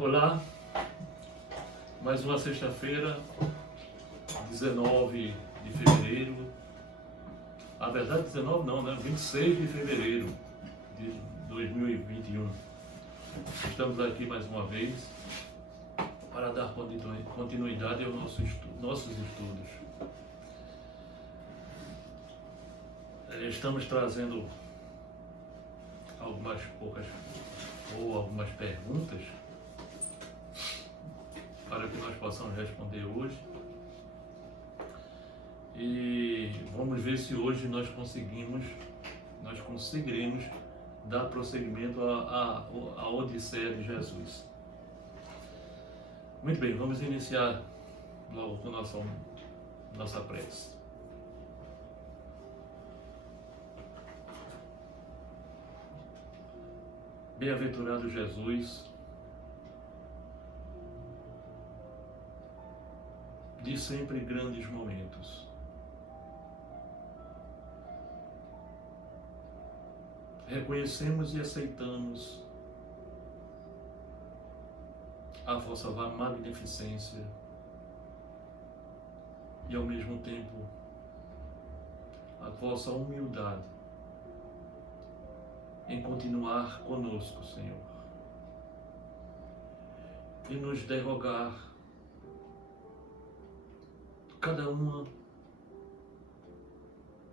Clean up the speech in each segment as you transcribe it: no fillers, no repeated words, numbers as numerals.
Olá, mais uma sexta-feira, 19 de fevereiro, a verdade 19 não, né? 26 de fevereiro de 2021. Estamos aqui mais uma vez para dar continuidade aos nossos estudos. Estamos trazendo algumas perguntas para que nós possamos responder hoje, e vamos ver se hoje nós conseguiremos dar prosseguimento à Odisseia de Jesus. Muito bem, vamos iniciar logo com nossa prece. Bem-aventurado Jesus, de sempre grandes momentos. Reconhecemos e aceitamos a vossa magnificência e, ao mesmo tempo, a vossa humildade em continuar conosco, Senhor, e nos derrogar cada uma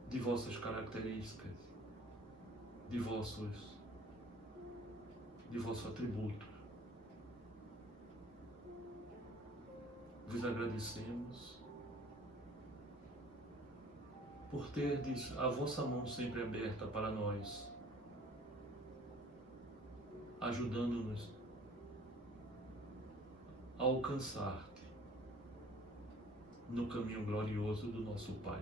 de vossas características, de vosso atributo. Vos agradecemos por terdes a vossa mão sempre aberta para nós, ajudando-nos a alcançar-te no caminho glorioso do nosso Pai.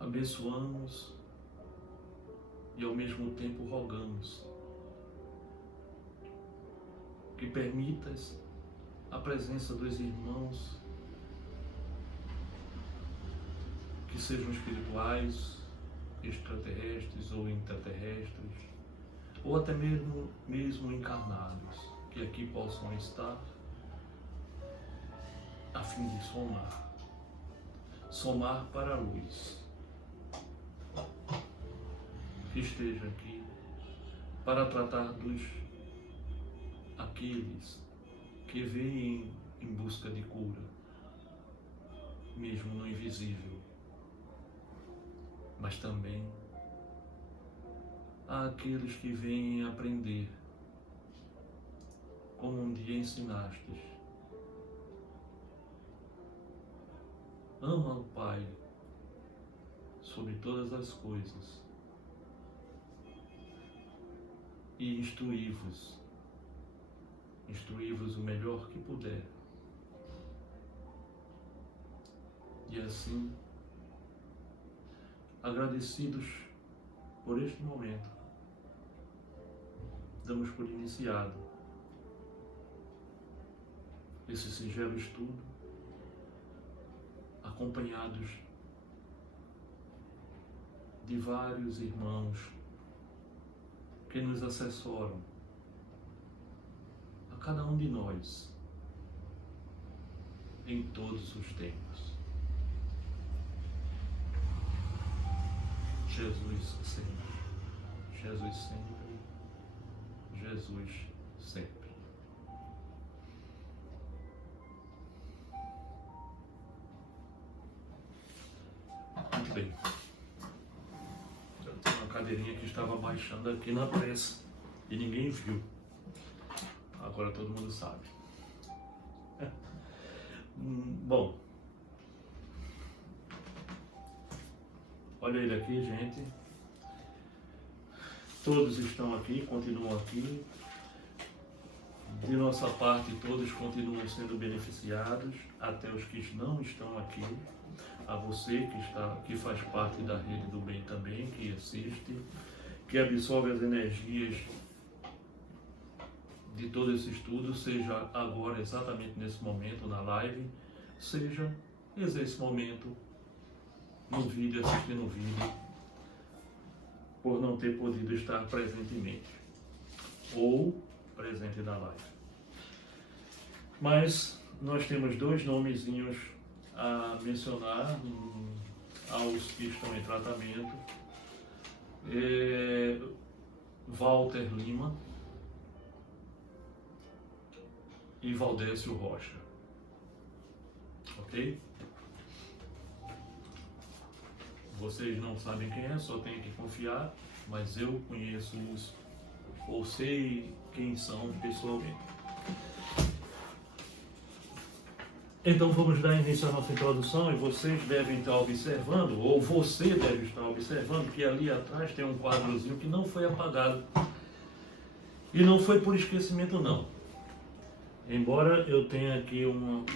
Abençoamos e ao mesmo tempo rogamos que permitas a presença dos irmãos, que sejam espirituais, extraterrestres ou intraterrestres, ou até mesmo encarnados, que aqui possam estar a fim de somar para a luz, que esteja aqui para tratar aqueles que vêm em busca de cura, mesmo no invisível, mas também àqueles que vêm aprender, como um dia ensinastes. Ama o Pai sobre todas as coisas e instruí-vos o melhor que puder. E assim, agradecidos por este momento, damos por iniciado esse singelo estudo, acompanhados de vários irmãos que nos assessoram, a cada um de nós, em todos os tempos. Jesus sempre, Jesus sempre, Jesus sempre. Muito bem. Eu tenho uma cadeirinha que estava baixando aqui na pressa e ninguém viu. Agora todo mundo sabe. Bom, olha ele aqui, gente. Todos estão aqui, continuam aqui. De nossa parte, todos continuam sendo beneficiados, até os que não estão aqui. A você que faz parte da rede do bem também, que assiste, que absorve as energias de todo esse estudo, seja agora, exatamente nesse momento, na live, seja esse momento no vídeo, assistindo o vídeo. por não ter podido estar presentemente ou presente na live. Mas nós temos 2 nomezinhos a mencionar aos que estão em tratamento. Walter Lima e Valdécio Rocha. Ok? Vocês não sabem quem é, só tem que confiar, mas eu conheço-os ou sei quem são pessoalmente. Então vamos dar início à nossa introdução e vocês devem estar observando, ou você deve estar observando, que ali atrás tem um quadrozinho que não foi apagado. E não foi por esquecimento não. Embora eu tenha aqui um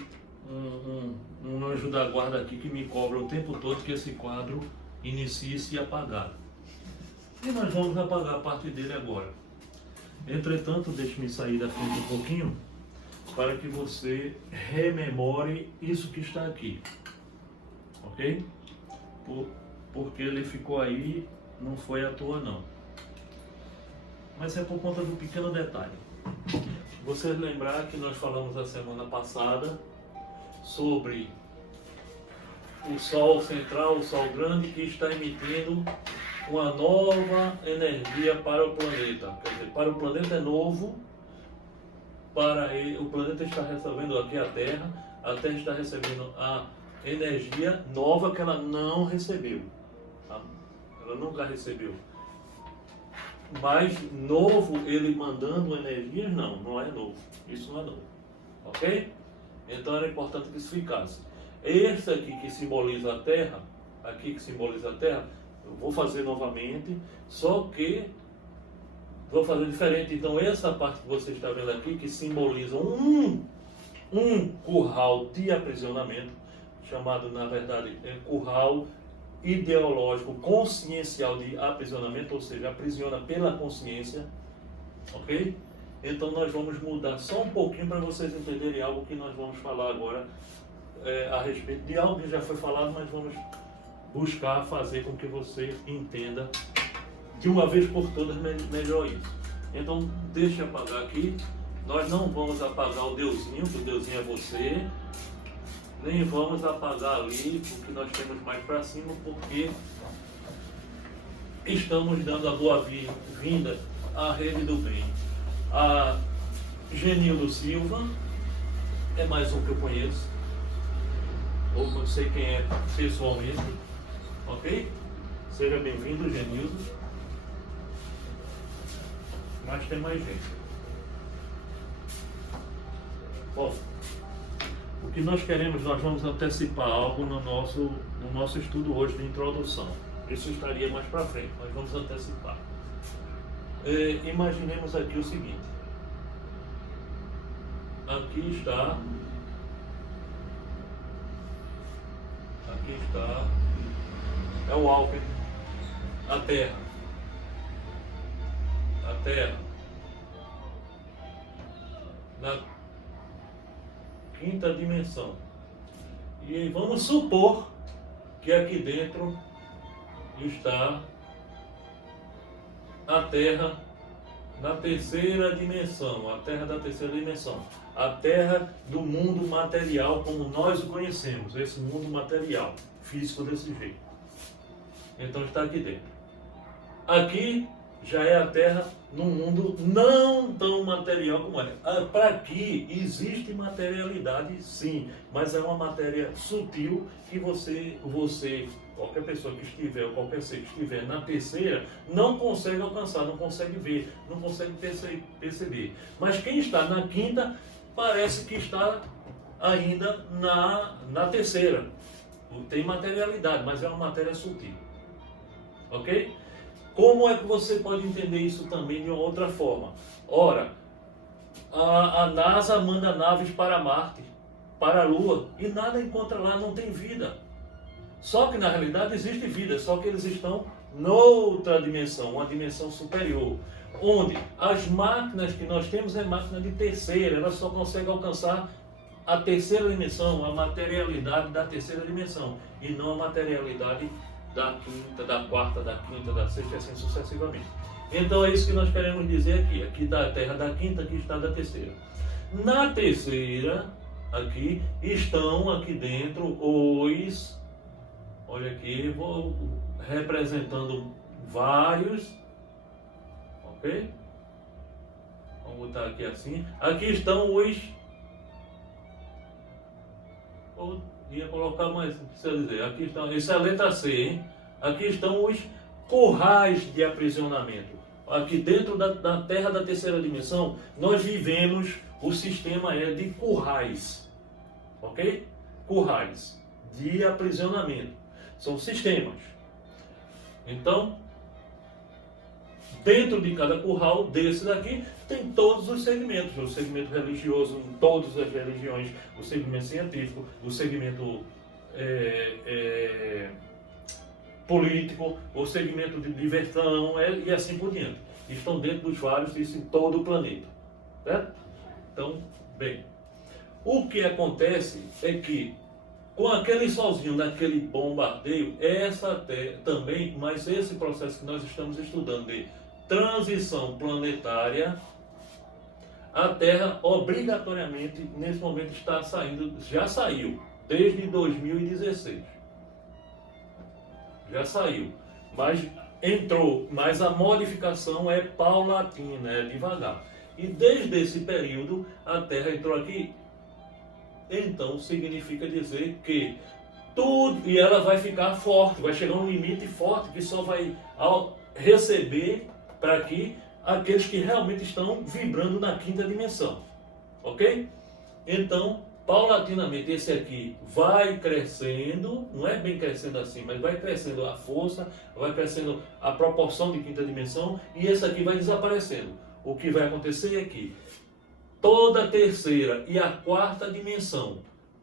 anjo da guarda aqui que me cobra o tempo todo que esse quadro inicie-se apagado. E nós vamos apagar a parte dele agora. Entretanto, deixe-me sair da frente um pouquinho para que você rememore isso que está aqui. Ok? Porque ele ficou aí, não foi à toa não. Mas é por conta de um pequeno detalhe. Vocês lembrar que nós falamos a semana passada sobre o Sol central, o Sol grande, que está emitindo uma nova energia para o planeta. Quer dizer, para o planeta é novo, para ele, o planeta está recebendo aqui a Terra está recebendo a energia nova que ela não recebeu. Tá? Ela nunca recebeu. Mas novo, ele mandando energias, não é novo. Isso não é novo. Ok? Então era importante que isso ficasse. Esse aqui que simboliza a Terra, eu vou fazer novamente, só que vou fazer diferente. Então essa parte que você está vendo aqui, que simboliza um curral de aprisionamento, chamado na verdade curral ideológico consciencial de aprisionamento, ou seja, aprisiona pela consciência, ok? Então nós vamos mudar só um pouquinho para vocês entenderem algo que nós vamos falar agora a respeito de algo que já foi falado, mas vamos buscar fazer com que você entenda de uma vez por todas melhor isso. Então deixa eu apagar aqui. Nós não vamos apagar o Deusinho, que o Deusinho é você, nem vamos apagar ali o que nós temos mais para cima, porque estamos dando a boa-vinda à Rede do Bem. A Genildo Silva é mais um que eu conheço, ou não sei quem é pessoalmente, ok? Seja bem-vindo, Genildo. Mas tem mais gente. Bom, o que nós queremos, nós vamos antecipar algo no nosso estudo hoje de introdução. Isso estaria mais para frente, nós vamos antecipar. Imaginemos aqui o seguinte. Aqui está é o Alpen, a Terra, na quinta dimensão. E vamos supor que aqui dentro está a Terra na terceira dimensão, a Terra da terceira dimensão, a Terra do mundo material como nós o conhecemos, esse mundo material, físico desse jeito. Então está aqui dentro. Aqui já é a Terra num mundo não tão material como é. Para aqui existe materialidade, sim, mas é uma matéria sutil que você, qualquer pessoa que estiver, ou qualquer ser que estiver na terceira, não consegue alcançar, não consegue ver, não consegue perceber. Mas quem está na quinta parece que está ainda na terceira. Tem materialidade, mas é uma matéria sutil. Ok? Como é que você pode entender isso também de uma outra forma? Ora, a NASA manda naves para Marte, para a Lua, e nada encontra lá, não tem vida. Só que na realidade existe vida, só que eles estão noutra dimensão, uma dimensão superior. Onde as máquinas que nós temos é máquina de terceira, elas só conseguem alcançar a terceira dimensão, a materialidade da terceira dimensão, e não a materialidade da quinta, da quarta, da quinta, da sexta e assim sucessivamente. Então é isso que nós queremos dizer aqui. Aqui está a terra da quinta, aqui está a da terceira. Na terceira, aqui, estão aqui dentro os, olha aqui, vou representando vários, ok? Vamos botar aqui assim. Aqui estão os, ou ia colocar mais, não precisa dizer, aqui estão, isso é a letra C, hein? Aqui estão os currais de aprisionamento. Aqui dentro da Terra da terceira dimensão, nós vivemos, o sistema é de currais, ok? Currais de aprisionamento. São sistemas. Então, dentro de cada curral desse daqui, tem todos os segmentos. O segmento religioso, em todas as religiões, o segmento científico, o segmento político, o segmento de diversão e assim por diante. Estão dentro dos vários, isso em todo o planeta. Certo? Então, bem, o que acontece é que com aquele solzinho daquele bombardeio, também, mas esse processo que nós estamos estudando de transição planetária, a Terra obrigatoriamente nesse momento está saindo, já saiu, desde 2016. Já saiu, mas entrou, mas a modificação é paulatina, é devagar. E desde esse período a Terra entrou aqui, então significa dizer que tudo, e ela vai ficar forte, vai chegar a um limite forte que só vai receber para aqui aqueles que realmente estão vibrando na quinta dimensão, ok? Então, paulatinamente, esse aqui vai crescendo, não é bem crescendo assim, mas vai crescendo a força, vai crescendo a proporção de quinta dimensão, e esse aqui vai desaparecendo. O que vai acontecer é que toda a terceira e a quarta dimensão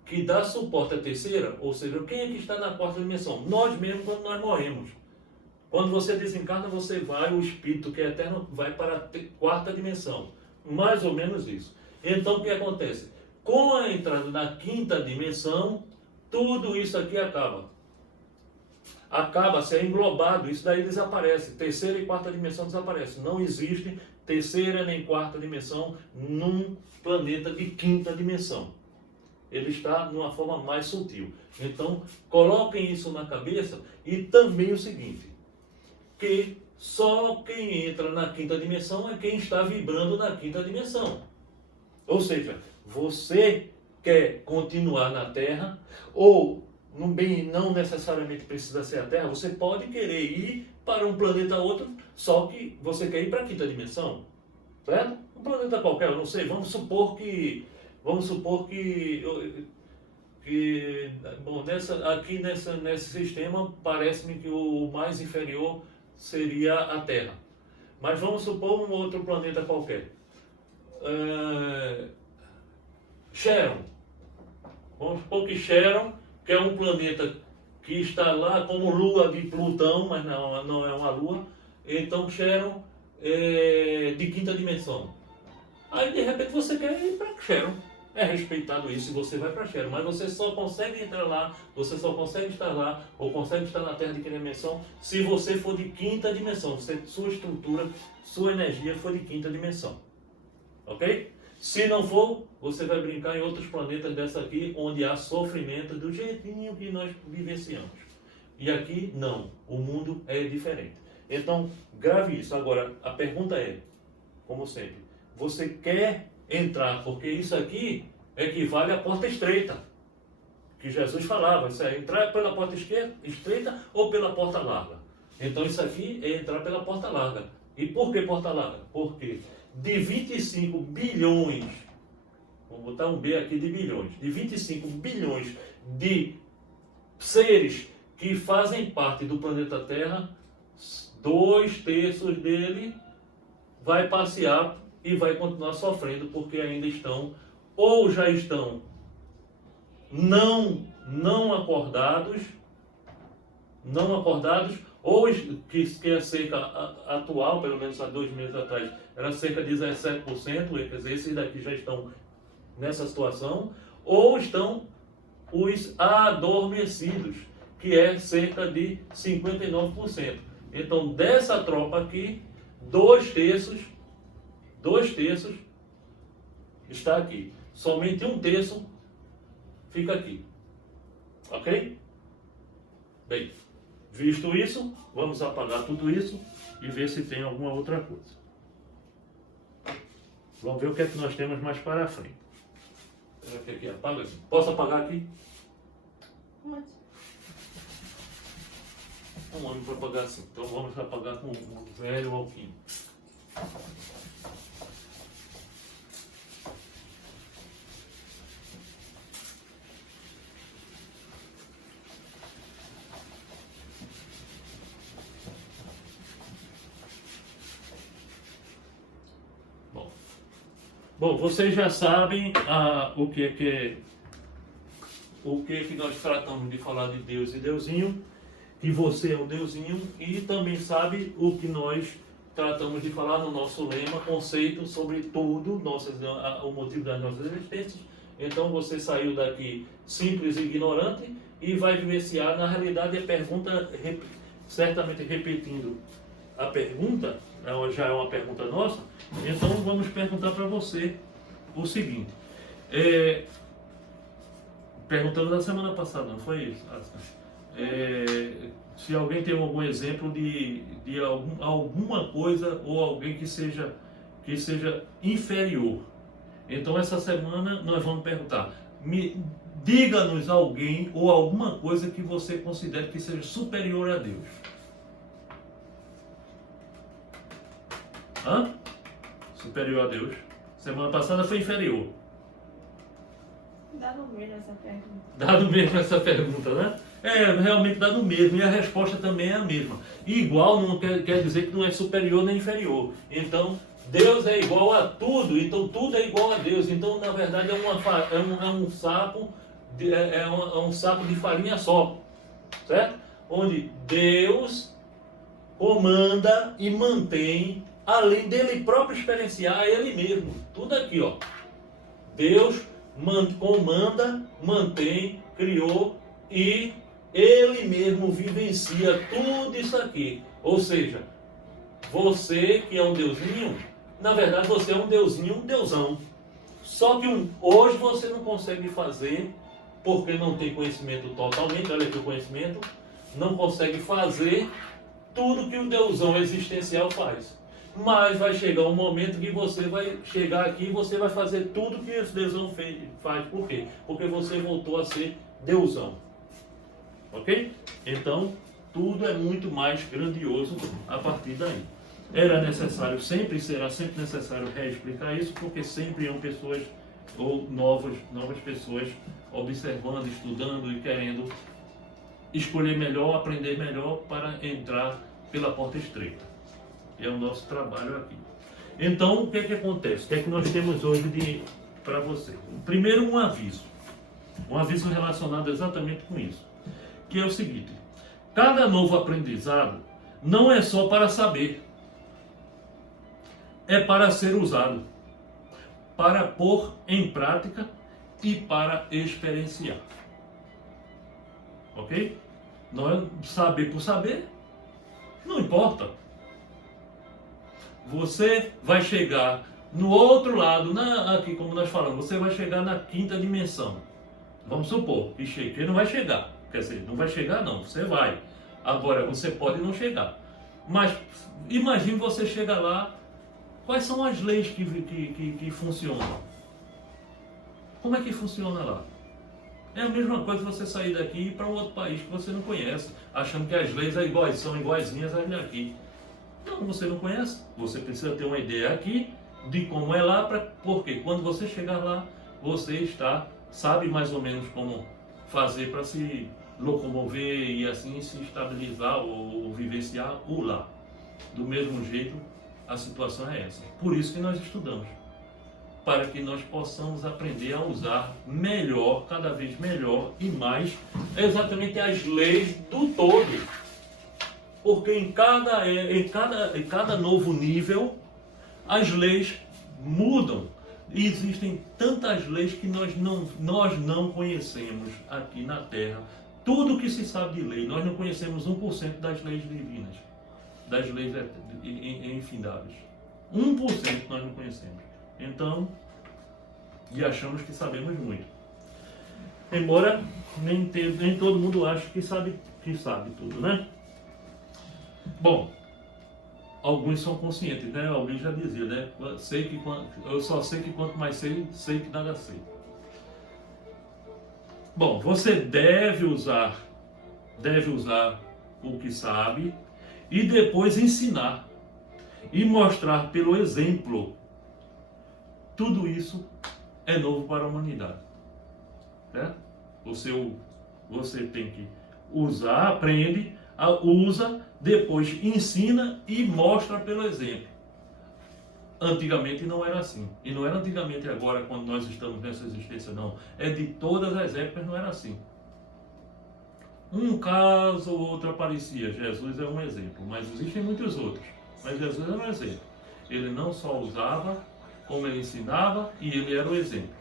que dá suporte à terceira, ou seja, quem é que está na quarta dimensão? Nós mesmos, quando nós morremos. Quando você desencarna, você vai, o espírito que é eterno vai para a quarta dimensão. Mais ou menos isso. Então, o que acontece? Com a entrada na quinta dimensão, tudo isso aqui acaba. Acaba-se, é englobado, isso daí desaparece. Terceira e quarta dimensão desaparece. Não existe terceira nem quarta dimensão num planeta de quinta dimensão. Ele está numa forma mais sutil. Então, coloquem isso na cabeça e também o seguinte, que só quem entra na quinta dimensão é quem está vibrando na quinta dimensão. Ou seja, você quer continuar na Terra, ou não necessariamente precisa ser a Terra, você pode querer ir para um planeta outro, só que você quer ir para a quinta dimensão, certo? Um planeta qualquer, eu não sei, vamos supor que bom, nesse sistema parece-me que o mais inferior seria a Terra. Mas vamos supor um outro planeta qualquer. Charon. Vamos supor que Charon, que é um planeta que está lá como lua de Plutão, mas não é uma lua. Então Charon é de quinta dimensão. Aí de repente você quer ir para Charon. É respeitado isso e você vai para Charon, mas você só consegue entrar lá, você só consegue estar lá, ou consegue estar na Terra de quinta dimensão, se você for de quinta dimensão, se sua estrutura, sua energia for de quinta dimensão. Ok? Se não for, você vai brincar em outros planetas dessa aqui, onde há sofrimento do jeitinho que nós vivenciamos. E aqui, não. O mundo é diferente. Então, grave isso. Agora, a pergunta é, como sempre, você quer entrar, porque isso aqui equivale à porta estreita, que Jesus falava, isso é entrar pela porta estreita ou pela porta larga. Então isso aqui é entrar pela porta larga. E por que porta larga? Porque de 25 bilhões, vou botar um B aqui de bilhões, de 25 bilhões de seres que fazem parte do planeta Terra, 2/3 dele vai passear e vai continuar sofrendo porque ainda estão, ou já estão não acordados, ou que a seca atual, pelo menos há 2 meses atrás, era cerca de 17%, quer dizer, esses daqui já estão nessa situação, ou estão os adormecidos, que é cerca de 59%. Então, dessa tropa aqui, 2/3 está aqui. Somente 1/3 fica aqui. Ok? Bem, visto isso, vamos apagar tudo isso e ver se tem alguma outra coisa. Vamos ver o que é que nós temos mais para frente. Aqui, apaga aqui. Posso apagar aqui? Pode. Um homem para apagar assim. Então vamos apagar com um velho alquim. Bom, vocês já sabem o que nós tratamos de falar de Deus e Deusinho, que você é o Deusinho, e também sabe o que nós tratamos de falar no nosso lema, conceito sobre tudo, o motivo das nossas existências. Então você saiu daqui simples e ignorante e vai vivenciar, na realidade, a pergunta, certamente repetindo a pergunta, já é uma pergunta nossa, então vamos perguntar para você o seguinte, perguntando da semana passada, não foi isso? Se alguém tem algum exemplo de alguma coisa ou alguém que seja inferior. Então essa semana nós vamos perguntar, diga-nos alguém ou alguma coisa que você considere que seja superior a Deus. Hã? Superior a Deus. Semana passada foi inferior. Dá no mesmo essa pergunta. Dá no mesmo essa pergunta, né? Realmente dá no mesmo. E a resposta também é a mesma. E igual não quer dizer que não é superior nem inferior. Então, Deus é igual a tudo. Então, tudo é igual a Deus. Então, na verdade, é um saco de farinha só. Certo? Onde Deus comanda e mantém, além dele próprio experienciar ele mesmo. Tudo aqui, ó. Deus comanda, mantém, criou e ele mesmo vivencia tudo isso aqui. Ou seja, você que é um deusinho, na verdade você é um deusinho, um deusão. Só que hoje você não consegue fazer, porque não tem conhecimento totalmente, olha aqui o conhecimento, não consegue fazer tudo que o deusão existencial faz. Mas vai chegar um momento que você vai chegar aqui e você vai fazer tudo que esse deusão faz. Por quê? Porque você voltou a ser deusão. Ok? Então, tudo é muito mais grandioso a partir daí. Era necessário, será sempre necessário reexplicar isso, porque sempre iam pessoas, ou novas pessoas, observando, estudando e querendo escolher melhor, aprender melhor para entrar pela porta estreita. É o nosso trabalho aqui. Então, o que acontece? O que é que nós temos hoje para você? Primeiro, um aviso relacionado exatamente com isso, que é o seguinte: cada novo aprendizado não é só para saber, é para ser usado, para pôr em prática e para experienciar. Ok? Não é saber por saber, não importa. Você vai chegar no outro lado, aqui como nós falamos, você vai chegar na quinta dimensão. Vamos supor que chegue, ele não vai chegar. Quer dizer, não vai chegar não, você vai. Agora, você pode não chegar. Mas imagine você chegar lá, quais são as leis que funcionam? Como é que funciona lá? É a mesma coisa você sair daqui e ir para um outro país que você não conhece, achando que as leis são iguaizinhas às daqui. Não, você não conhece. Você precisa ter uma ideia aqui de como é lá, porque quando você chegar lá, você sabe mais ou menos como fazer para se locomover e assim se estabilizar ou vivenciar o lá. Do mesmo jeito, a situação é essa. Por isso que nós estudamos, para que nós possamos aprender a usar melhor, cada vez melhor e mais, exatamente as leis do todo. Porque em cada novo nível, as leis mudam. E existem tantas leis que nós não conhecemos aqui na Terra. tudo que se sabe de lei. Nós não conhecemos 1% das leis divinas, das leis infindáveis. 1% nós não conhecemos. Então, e achamos que sabemos muito. Embora nem todo mundo ache que sabe tudo, né? Bom, alguns são conscientes, né? Alguém já dizia, né? Eu só sei que quanto mais sei que nada sei. Bom, você deve usar o que sabe e depois ensinar e mostrar pelo exemplo. Tudo isso é novo para a humanidade. Certo? Você tem que usar, aprende, usa, depois ensina e mostra pelo exemplo. Antigamente não era assim. E não era antigamente agora, quando nós estamos nessa existência, não. É de todas as épocas, não era assim. Um caso ou outro aparecia. Jesus é um exemplo, mas existem muitos outros. Mas Jesus é um exemplo. Ele não só usava, como ele ensinava, e ele era o exemplo.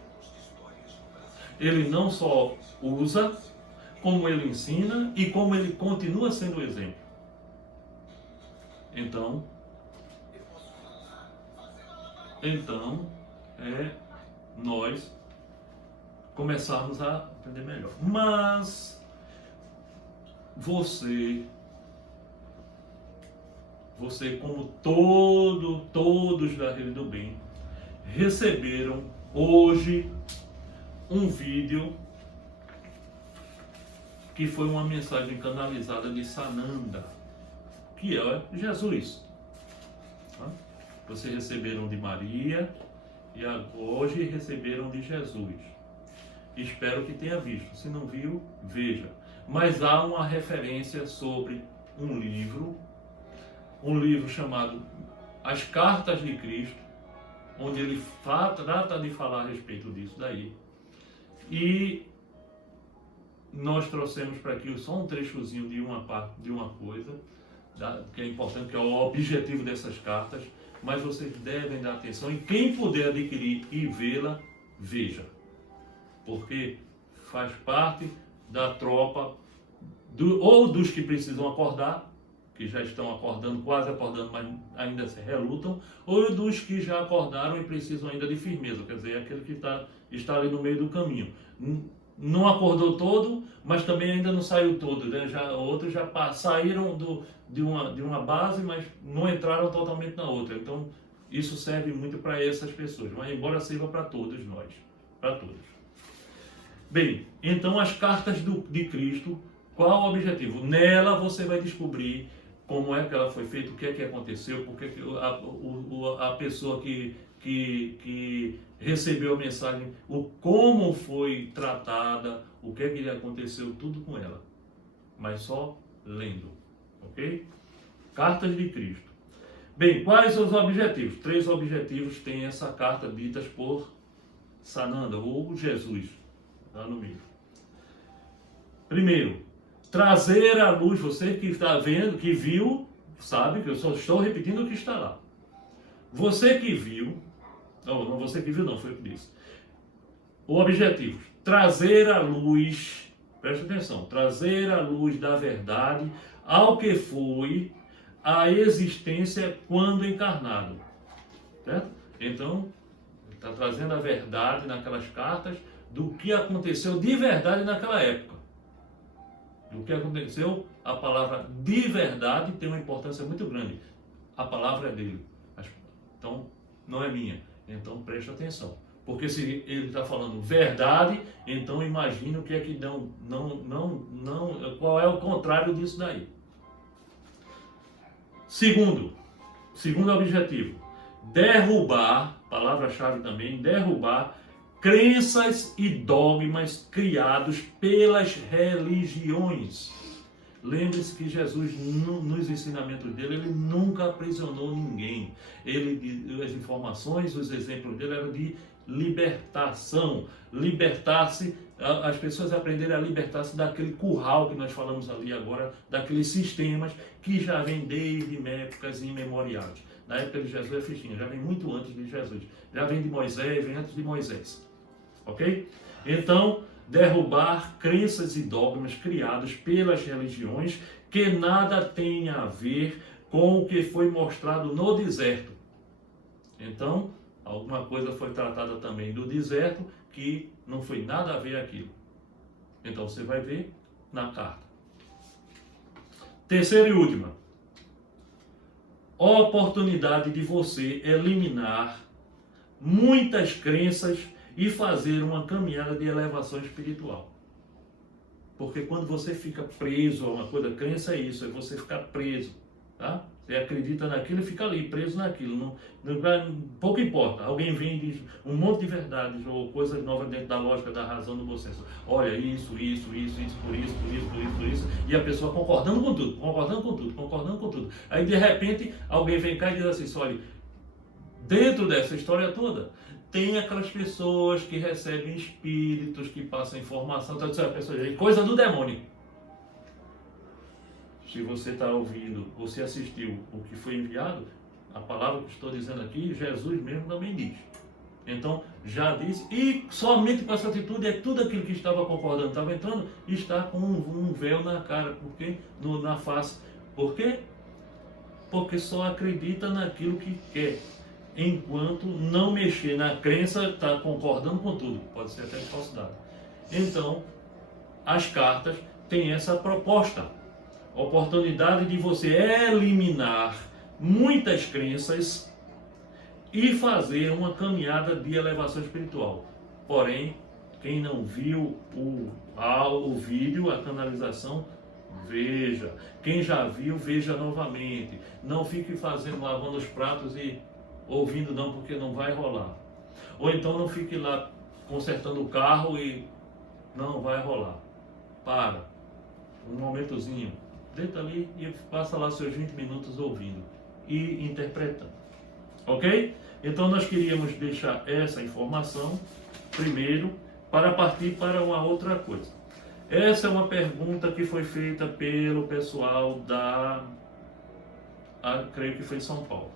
Ele não só usa, como ele ensina e como ele continua sendo o exemplo. Então nós começarmos a aprender melhor. Mas você como todos da Rede do Bem, receberam hoje um vídeo que foi uma mensagem canalizada de Sananda, que é Jesus. Vocês receberam de Maria e hoje receberam de Jesus. Espero que tenha visto. Se não viu, veja. Mas há uma referência sobre um livro chamado As Cartas de Cristo, onde ele trata de falar a respeito disso daí. E nós trouxemos para aqui só um trechozinho de uma parte, de uma coisa, que é importante, que é o objetivo dessas cartas, mas vocês devem dar atenção e quem puder adquirir e vê-la, veja. Porque faz parte da tropa, ou dos que precisam acordar, que já estão acordando, quase acordando, mas ainda se relutam, ou dos que já acordaram e precisam ainda de firmeza, quer dizer, aquele que está ali no meio do caminho. Não acordou todo, mas também ainda não saiu todo, né? Outros já saíram de uma base, mas não entraram totalmente na outra. Então, isso serve muito para essas pessoas, mas embora sirva para todos nós, para todos. Bem, então as cartas de Cristo, qual o objetivo? Nela você vai descobrir como é que ela foi feita, o que é que aconteceu, porque a pessoa que recebeu a mensagem, como foi tratada, o que é que aconteceu, tudo com ela. Mas só lendo, ok? Cartas de Cristo. Bem, quais os objetivos? 3 objetivos tem essa carta ditas por Sananda, ou Jesus, lá no meio. Primeiro, trazer à luz, você que está vendo, que viu, sabe que eu só estou repetindo o que está lá. Você que viu, não você que viu não, foi o que disse. O objetivo, trazer à luz, presta atenção, trazer à luz da verdade ao que foi a existência quando encarnado. Certo? Então, está trazendo a verdade naquelas cartas do que aconteceu de verdade naquela época. Do que aconteceu, a palavra de verdade tem uma importância muito grande. A palavra é dele. Então, não é minha. Então, preste atenção. Porque se ele está falando verdade, então imagine o que é que qual é o contrário disso daí. Segundo objetivo, derrubar, palavra-chave também, derrubar crenças e dogmas criados pelas religiões. Lembre-se que Jesus, nos ensinamentos dele, ele nunca aprisionou ninguém. As informações, os exemplos dele eram de libertação. Libertar-se, as pessoas aprenderem a libertar-se daquele curral que nós falamos ali agora, daqueles sistemas que já vêm desde épocas imemoriais. Na época de Jesus é fichinha, já vem muito antes de Jesus. Já vem de Moisés, vem antes de Moisés. Ok? Então, derrubar crenças e dogmas criados pelas religiões que nada têm a ver com o que foi mostrado no deserto. Então, alguma coisa foi tratada também do deserto que não foi nada a ver aquilo. Então você vai ver na carta. Terceira e última. Oportunidade de você eliminar muitas crenças e fazer uma caminhada de elevação espiritual. Porque quando você fica preso a uma coisa, crença é isso, é você ficar preso, tá? Você acredita naquilo e fica ali, preso naquilo. Pouco importa. Alguém vem e diz um monte de verdades ou coisas novas dentro da lógica, da razão, do bom senso. Olha, isso, por isso, por isso. E a pessoa concordando com tudo. Aí, de repente, alguém vem cá e diz assim, olha, dentro dessa história toda, tem aquelas pessoas que recebem espíritos, que passam informação, coisa do demônio. Se você está ouvindo, você assistiu o que foi enviado, a palavra que estou dizendo aqui, Jesus mesmo também diz. Então, já disse, e somente com essa atitude, é tudo aquilo que estava concordando, estava entrando, está com um véu na cara, porque na face. Por quê? Porque só acredita naquilo que quer. Enquanto não mexer na crença, está concordando com tudo. Pode ser até falsidade. Então, as cartas têm essa proposta. Oportunidade de você eliminar muitas crenças e fazer uma caminhada de elevação espiritual. Porém, quem não viu o vídeo, a canalização, veja. Quem já viu, veja novamente. Não fique lavando os pratos e ouvindo não, porque não vai rolar. Ou então não fique lá consertando o carro e não vai rolar. Para. Um momentozinho. Deita ali e passa lá seus 20 minutos ouvindo e interpretando. Ok? Então nós queríamos deixar essa informação primeiro para partir para uma outra coisa. Essa é uma pergunta que foi feita pelo pessoal creio que foi em São Paulo.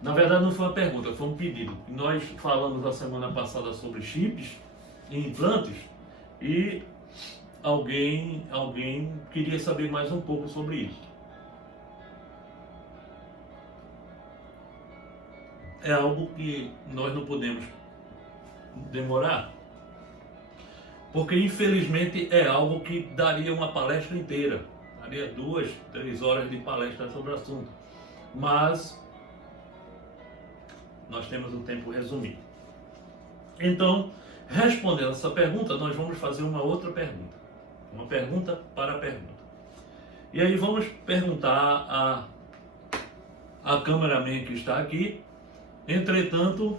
Na verdade não foi uma pergunta, foi um pedido. Nós falamos a semana passada sobre chips e implantes e alguém queria saber mais um pouco sobre isso. É algo que nós não podemos demorar, porque infelizmente é algo que daria uma palestra inteira, daria 2, 3 horas de palestra sobre o assunto, mas nós temos o tempo resumido. Então, respondendo essa pergunta, nós vamos fazer uma outra pergunta. Uma pergunta para a pergunta. E aí vamos perguntar a cameraman que está aqui. Entretanto,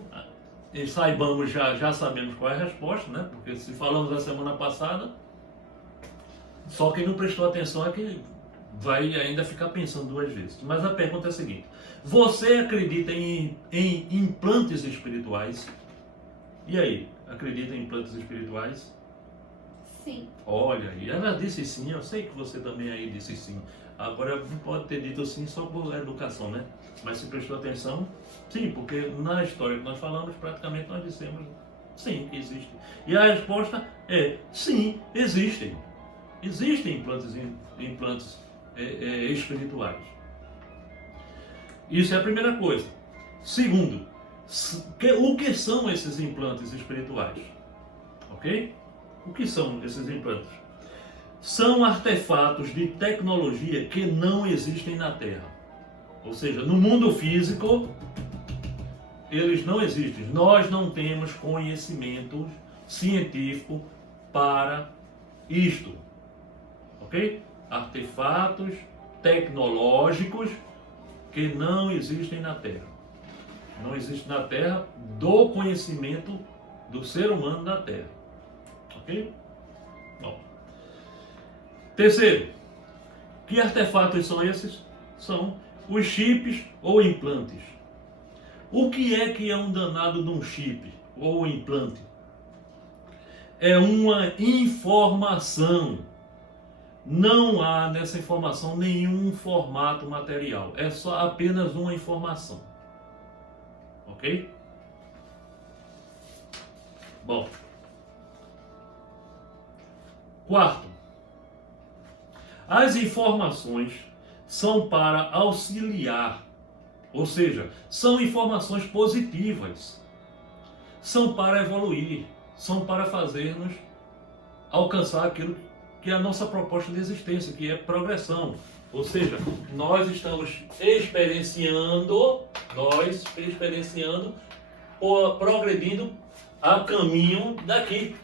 saibamos, já sabemos qual é a resposta, né? Porque se falamos a semana passada, só quem não prestou atenção é que vai ainda ficar pensando 2 vezes. Mas a pergunta é a seguinte: você acredita em implantes espirituais? E aí, acredita em implantes espirituais? Sim. Olha, e ela disse sim, eu sei que você também aí disse sim. Agora não pode ter dito sim só por educação, né? Mas se prestou atenção, sim, porque na história que nós falamos, praticamente nós dissemos sim, que existe. E a resposta é sim, existem. Existem implantes espirituais. Isso é a primeira coisa. Segundo, o que são esses implantes espirituais? Ok? O que são esses implantes? São artefatos de tecnologia que não existem na Terra. Ou seja, no mundo físico, eles não existem. Nós não temos conhecimento científico para isto. Ok? Artefatos tecnológicos que não existem na Terra. Não existe na Terra do conhecimento do ser humano na Terra. Ok? Bom. Terceiro, que artefatos são esses? São os chips ou implantes. O que é um danado de um chip ou implante? É uma informação. Não há nessa informação nenhum formato material. É só apenas uma informação. Ok? Bom. Quarto, as informações são para auxiliar, ou seja, são informações positivas, são para evoluir, são para fazer-nos alcançar aquilo que é a nossa proposta de existência, que é progressão. Ou seja, nós estamos experienciando, progredindo a caminho daqui.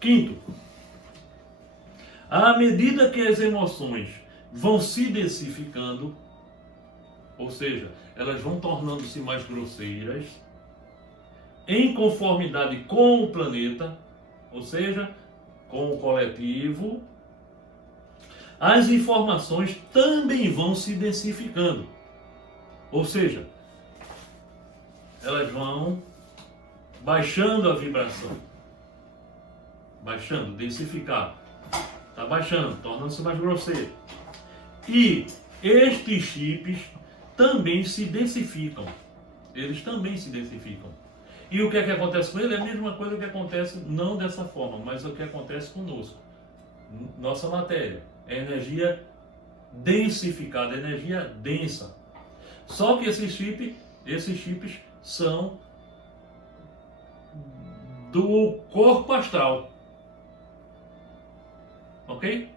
Quinto, à medida que as emoções vão se densificando, ou seja, elas vão tornando-se mais grosseiras, em conformidade com o planeta, ou seja, com o coletivo, as informações também vão se densificando. Ou seja, elas vão baixando a vibração. Baixando, densificar. Está baixando, tornando-se mais grosseiro. E estes chips também se densificam. Eles também se densificam. E o que é que acontece com ele? É a mesma coisa que acontece, não dessa forma, mas o que acontece conosco. Nossa matéria é energia densificada, energia densa. Só que esses chips são do corpo astral. Ok?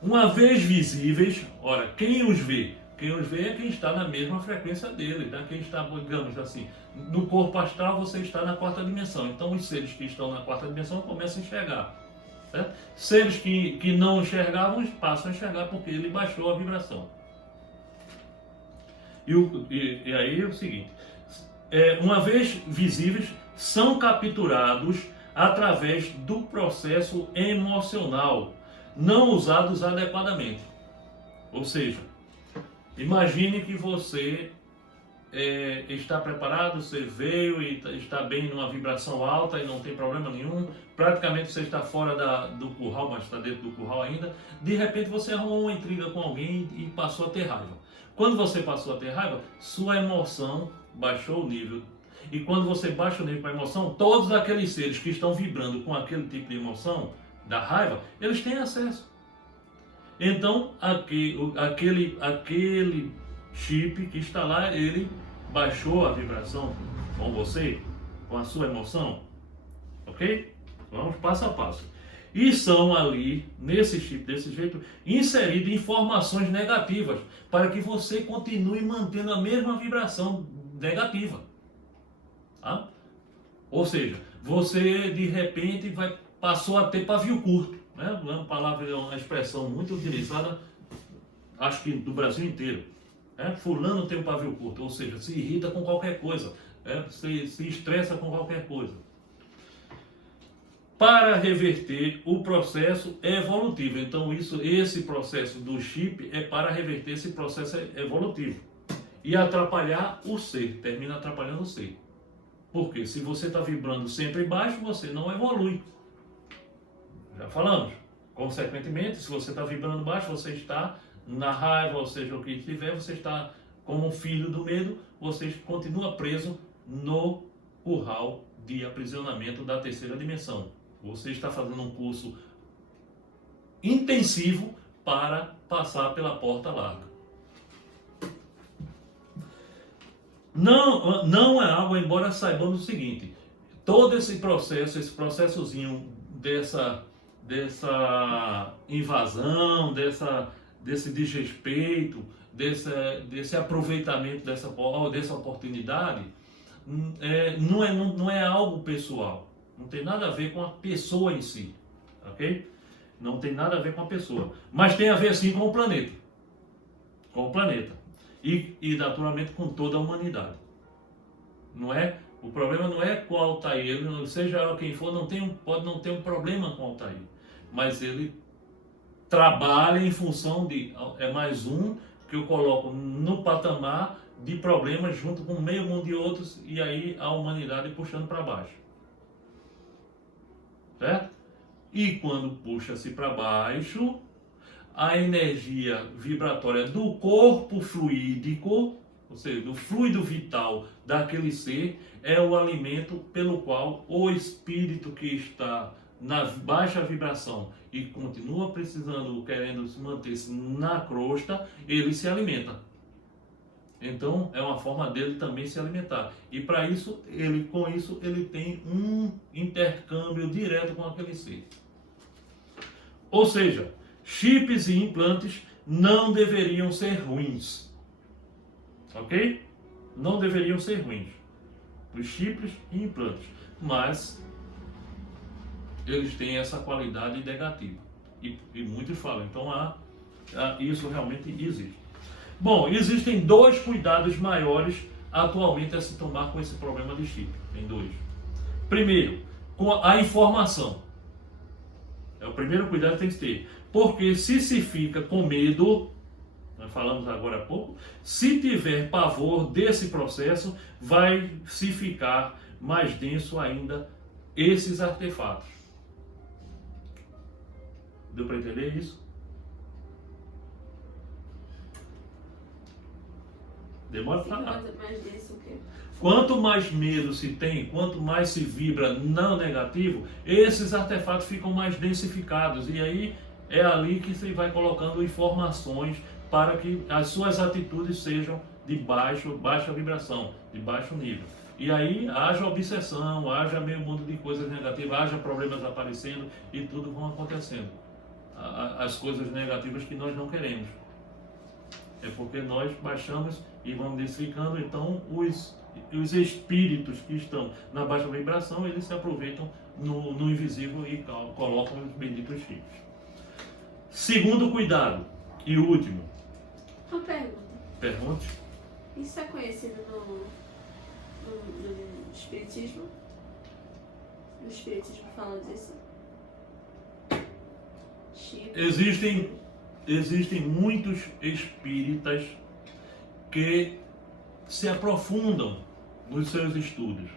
Uma vez visíveis, ora, quem os vê? Quem os vê é quem está na mesma frequência dele, tá? Quem está, digamos assim, no corpo astral, você está na quarta dimensão. Então os seres que estão na quarta dimensão começam a enxergar. Certo? Seres que não enxergavam passam a enxergar porque ele baixou a vibração. E aí é o seguinte, uma vez visíveis, são capturados através do processo emocional, não usados adequadamente. Ou seja, imagine que você está preparado, você veio e está bem numa vibração alta e não tem problema nenhum, praticamente você está fora do curral, mas está dentro do curral ainda, de repente você arrumou uma intriga com alguém e passou a ter raiva. Quando você passou a ter raiva, sua emoção baixou o nível. E quando você baixa o nível para a emoção, todos aqueles seres que estão vibrando com aquele tipo de emoção, da raiva, eles têm acesso. Então, aquele chip que está lá, ele baixou a vibração com você, com a sua emoção. Ok? Vamos passo a passo. E são ali, nesse chip, desse jeito, inseridas informações negativas, para que você continue mantendo a mesma vibração negativa. Tá? Ou seja, você de repente passou a ter pavio curto. Né? Uma palavra, uma expressão muito utilizada, acho que do Brasil inteiro. Fulano tem um pavio curto, ou seja, se irrita com qualquer coisa, se estressa com qualquer coisa. Para reverter o processo evolutivo. Então esse processo do chip é para reverter esse processo evolutivo. E atrapalhar o ser, termina atrapalhando o ser. Porque se você está vibrando sempre baixo, você não evolui. Já falamos. Consequentemente, se você está vibrando baixo, você está na raiva, ou seja, o que tiver, você está como um filho do medo, você continua preso no curral de aprisionamento da terceira dimensão. Você está fazendo um curso intensivo para passar pela porta larga. Não é algo, embora saibamos o seguinte, todo esse processozinho dessa invasão, desse desrespeito, desse aproveitamento dessa oportunidade, não é algo pessoal. Não tem nada a ver com a pessoa em si, ok? Não tem nada a ver com a pessoa. Mas tem a ver sim com o planeta. Com o planeta. E naturalmente com toda a humanidade. Não é? O problema não é com o Altair, seja quem for, pode não ter um problema com o Altair. Mas ele trabalha em função de... É mais um que eu coloco no patamar de problemas junto com meio mundo de outros, e aí a humanidade puxando para baixo. Certo? E quando puxa-se para baixo, a energia vibratória do corpo fluídico, ou seja, do fluido vital daquele ser, é o alimento pelo qual o espírito que está na baixa vibração e continua precisando, querendo se manter-se na crosta, ele se alimenta. Então é uma forma dele também se alimentar. E para isso, com isso, ele tem um intercâmbio direto com aquele ser. Ou seja, chips e implantes não deveriam ser ruins. Ok? Não deveriam ser ruins. Os chips e implantes. Mas eles têm essa qualidade negativa. E muitos falam. Então isso realmente existe. Bom, existem 2 cuidados maiores atualmente a se tomar com esse problema de chip. Tem 2. Primeiro, com a informação. É o primeiro cuidado que tem que ter. Porque se fica com medo, nós falamos agora há pouco, se tiver pavor desse processo, vai se ficar mais denso ainda esses artefatos. Deu para entender isso? Demora para falar. Quanto mais medo se tem, quanto mais se vibra não negativo, esses artefatos ficam mais densificados. E aí é ali que você vai colocando informações para que as suas atitudes sejam de baixa vibração, de baixo nível. E aí haja obsessão, haja meio mundo de coisas negativas, haja problemas aparecendo e tudo vão acontecendo. As coisas negativas que nós não queremos. É porque nós baixamos e vamos densificando, então os espíritos que estão na baixa vibração, eles se aproveitam no invisível e colocam os benditos chips. Segundo cuidado e último. Uma pergunta. Pergunte. Isso é conhecido no Espiritismo? O Espiritismo fala disso? Chico. Existem muitos espíritas que se aprofundam nos seus estudos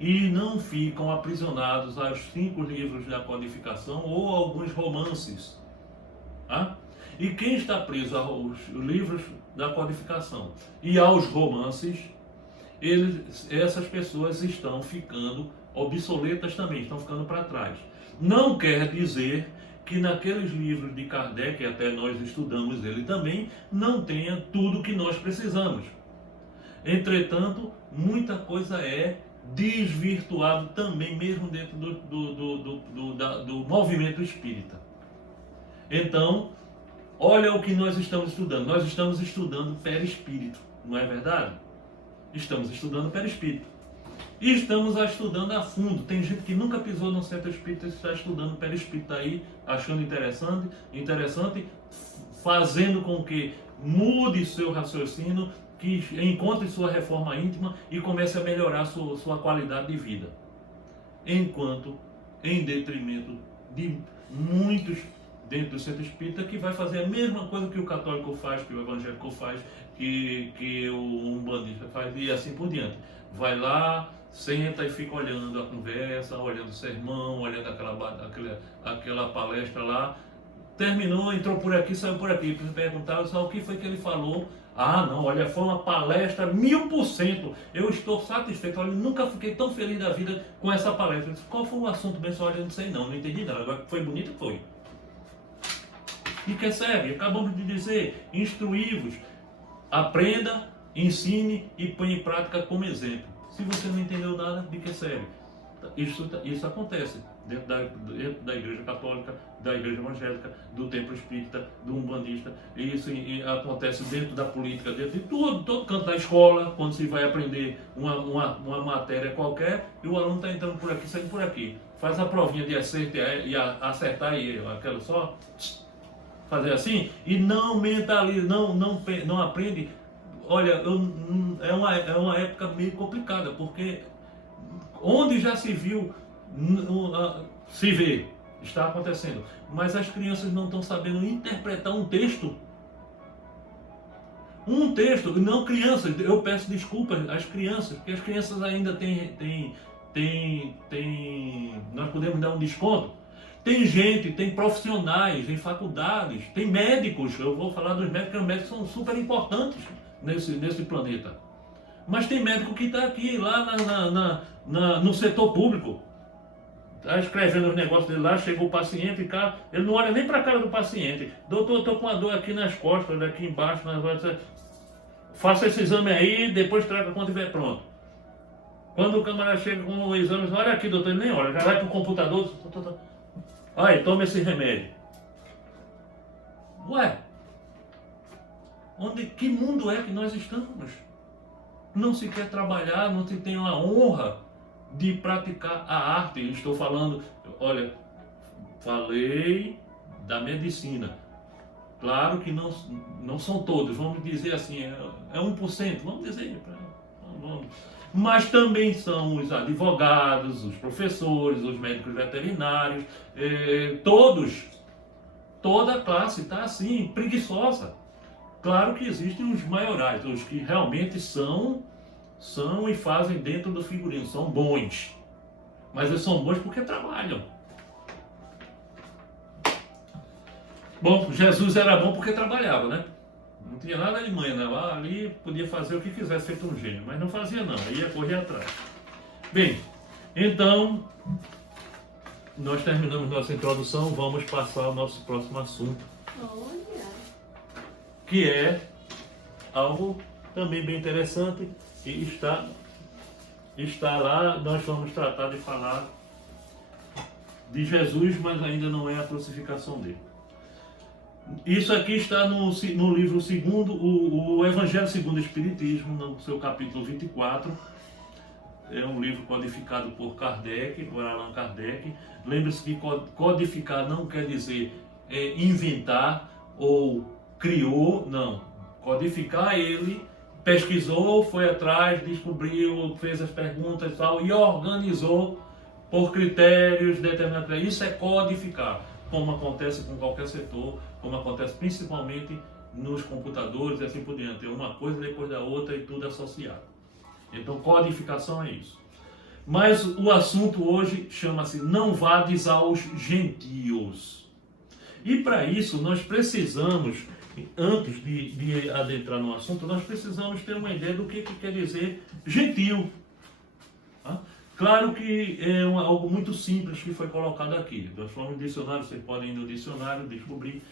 e não ficam aprisionados aos 5 livros da codificação ou alguns romances. Tá? E quem está preso aos livros da codificação e aos romances, essas pessoas estão ficando obsoletas também, estão ficando para trás. Não quer dizer que naqueles livros de Kardec, e até nós estudamos ele também, não tenha tudo que nós precisamos. Entretanto, muita coisa é desvirtuado também, mesmo dentro do movimento espírita. Então, olha o que nós estamos estudando. Nós estamos estudando perispírito, não é verdade? Estamos estudando perispírito. E estamos estudando a fundo. Tem gente que nunca pisou no centro espírita e está estudando perispírito aí, achando interessante, fazendo com que mude seu raciocínio, que encontre sua reforma íntima e comece a melhorar sua qualidade de vida. Enquanto, em detrimento de muitos dentro do centro espírita, que vai fazer a mesma coisa que o católico faz, que o evangélico faz, que o umbandista faz e assim por diante. Vai lá, senta e fica olhando a conversa, olhando o sermão, olhando aquela palestra lá. Terminou, entrou por aqui, saiu por aqui. Perguntaram só o que foi que ele falou. Ah, não, olha, foi uma palestra 1000%. Eu estou satisfeito. Olha, nunca fiquei tão feliz da vida com essa palestra. Disse, qual foi o assunto bem só? Eu não sei não entendi nada. Agora que foi bonito, foi. E que serve? Acabamos de dizer, instruí-vos, aprenda, ensine e põe em prática como exemplo. Se você não entendeu nada, de que serve? Isso acontece dentro da igreja católica, da igreja evangélica, do templo espírita, do umbandista. Isso acontece dentro da política, dentro de todo canto da escola, quando se vai aprender uma matéria qualquer, e o aluno está entrando por aqui, saindo por aqui. Faz a provinha de acerto e acertar e aquela só, fazer assim, e não mentaliza, não aprende. Olha, é uma época meio complicada, porque onde já se viu, se vê, está acontecendo, mas as crianças não estão sabendo interpretar um texto. Não crianças, eu peço desculpas às crianças, porque as crianças ainda têm nós podemos dar um desconto. Tem profissionais em faculdades, tem médicos, eu vou falar dos médicos, porque os médicos são super importantes nesse planeta. Mas tem médico que está aqui, lá no setor público. Está escrevendo os negócios dele lá, chega o paciente, cara, ele não olha nem para a cara do paciente. Doutor, estou com uma dor aqui nas costas, aqui embaixo, faça esse exame aí, depois traga quando estiver pronto. Quando o camarada chega com o exame, olha aqui, doutor, ele nem olha, já vai para o computador, aí, toma esse remédio. Ué, que mundo é que nós estamos? Não se quer trabalhar, não se tem a honra de praticar a arte. Eu estou falando, olha, falei da medicina. Claro que não são todos, vamos dizer assim, é 1%, vamos dizer. Mas também são os advogados, os professores, os médicos veterinários, toda a classe está assim, preguiçosa. Claro que existem os maiorais, os que realmente são e fazem dentro do figurino, são bons. Mas eles são bons porque trabalham. Bom, Jesus era bom porque trabalhava, né? Não tinha nada de manha, né? Ali podia fazer o que quisesse, feito um gênio, mas não fazia não, ia correr atrás. Bem, então, nós terminamos nossa introdução, vamos passar ao nosso próximo assunto. Que é algo também bem interessante e está lá, nós vamos tratar de falar de Jesus, mas ainda não é a crucificação dele. Isso aqui está no livro segundo, o Evangelho segundo o Espiritismo, no seu capítulo 24. É um livro codificado por Allan Kardec. Lembre-se que codificar não quer dizer inventar ou criou, não. Codificar, ele pesquisou, foi atrás, descobriu, fez as perguntas e tal, e organizou por critérios determinados. Isso é codificar, como acontece com qualquer setor, como acontece principalmente nos computadores e assim por diante. É uma coisa depois da outra e tudo associado. Então, codificação é isso. Mas o assunto hoje chama-se Não Vades aos Gentios. E para isso nós precisamos, antes de adentrar no assunto, nós precisamos ter uma ideia do que quer dizer gentil. Tá? Claro que é algo muito simples que foi colocado aqui. Nós fomos no dicionário, vocês podem ir no dicionário, descobrir,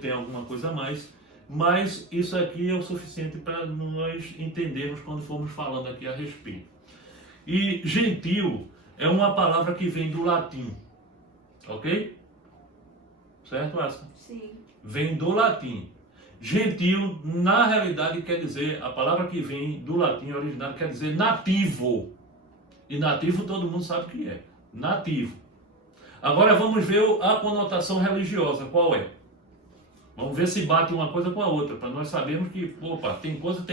tem alguma coisa a mais. Mas isso aqui é o suficiente para nós entendermos quando formos falando aqui a respeito. E gentil é uma palavra que vem do latim. Ok? Certo, Asca? Sim. Vem do latim. Gentil, na realidade, quer dizer, a palavra que vem do latim original quer dizer nativo. E nativo todo mundo sabe o que é. Nativo. Agora vamos ver a conotação religiosa. Qual é? Vamos ver se bate uma coisa com a outra, para nós sabermos que, opa, tem coisa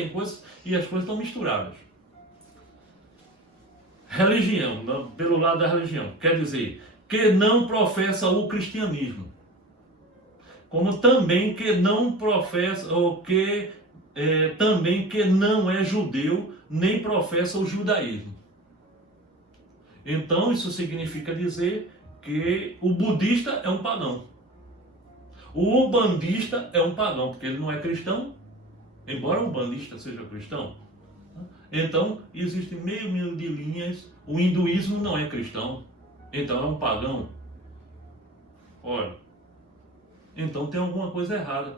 e as coisas estão misturadas. Religião, pelo lado da religião, quer dizer que não professa o cristianismo. Como também que não professa, ou que também que não é judeu, nem professa o judaísmo. Então isso significa dizer que o budista é um pagão. O umbandista é um pagão, porque ele não é cristão, embora o umbandista seja cristão. Então, existem meio milhão de linhas. O hinduísmo não é cristão, então é um pagão. Olha, então tem alguma coisa errada.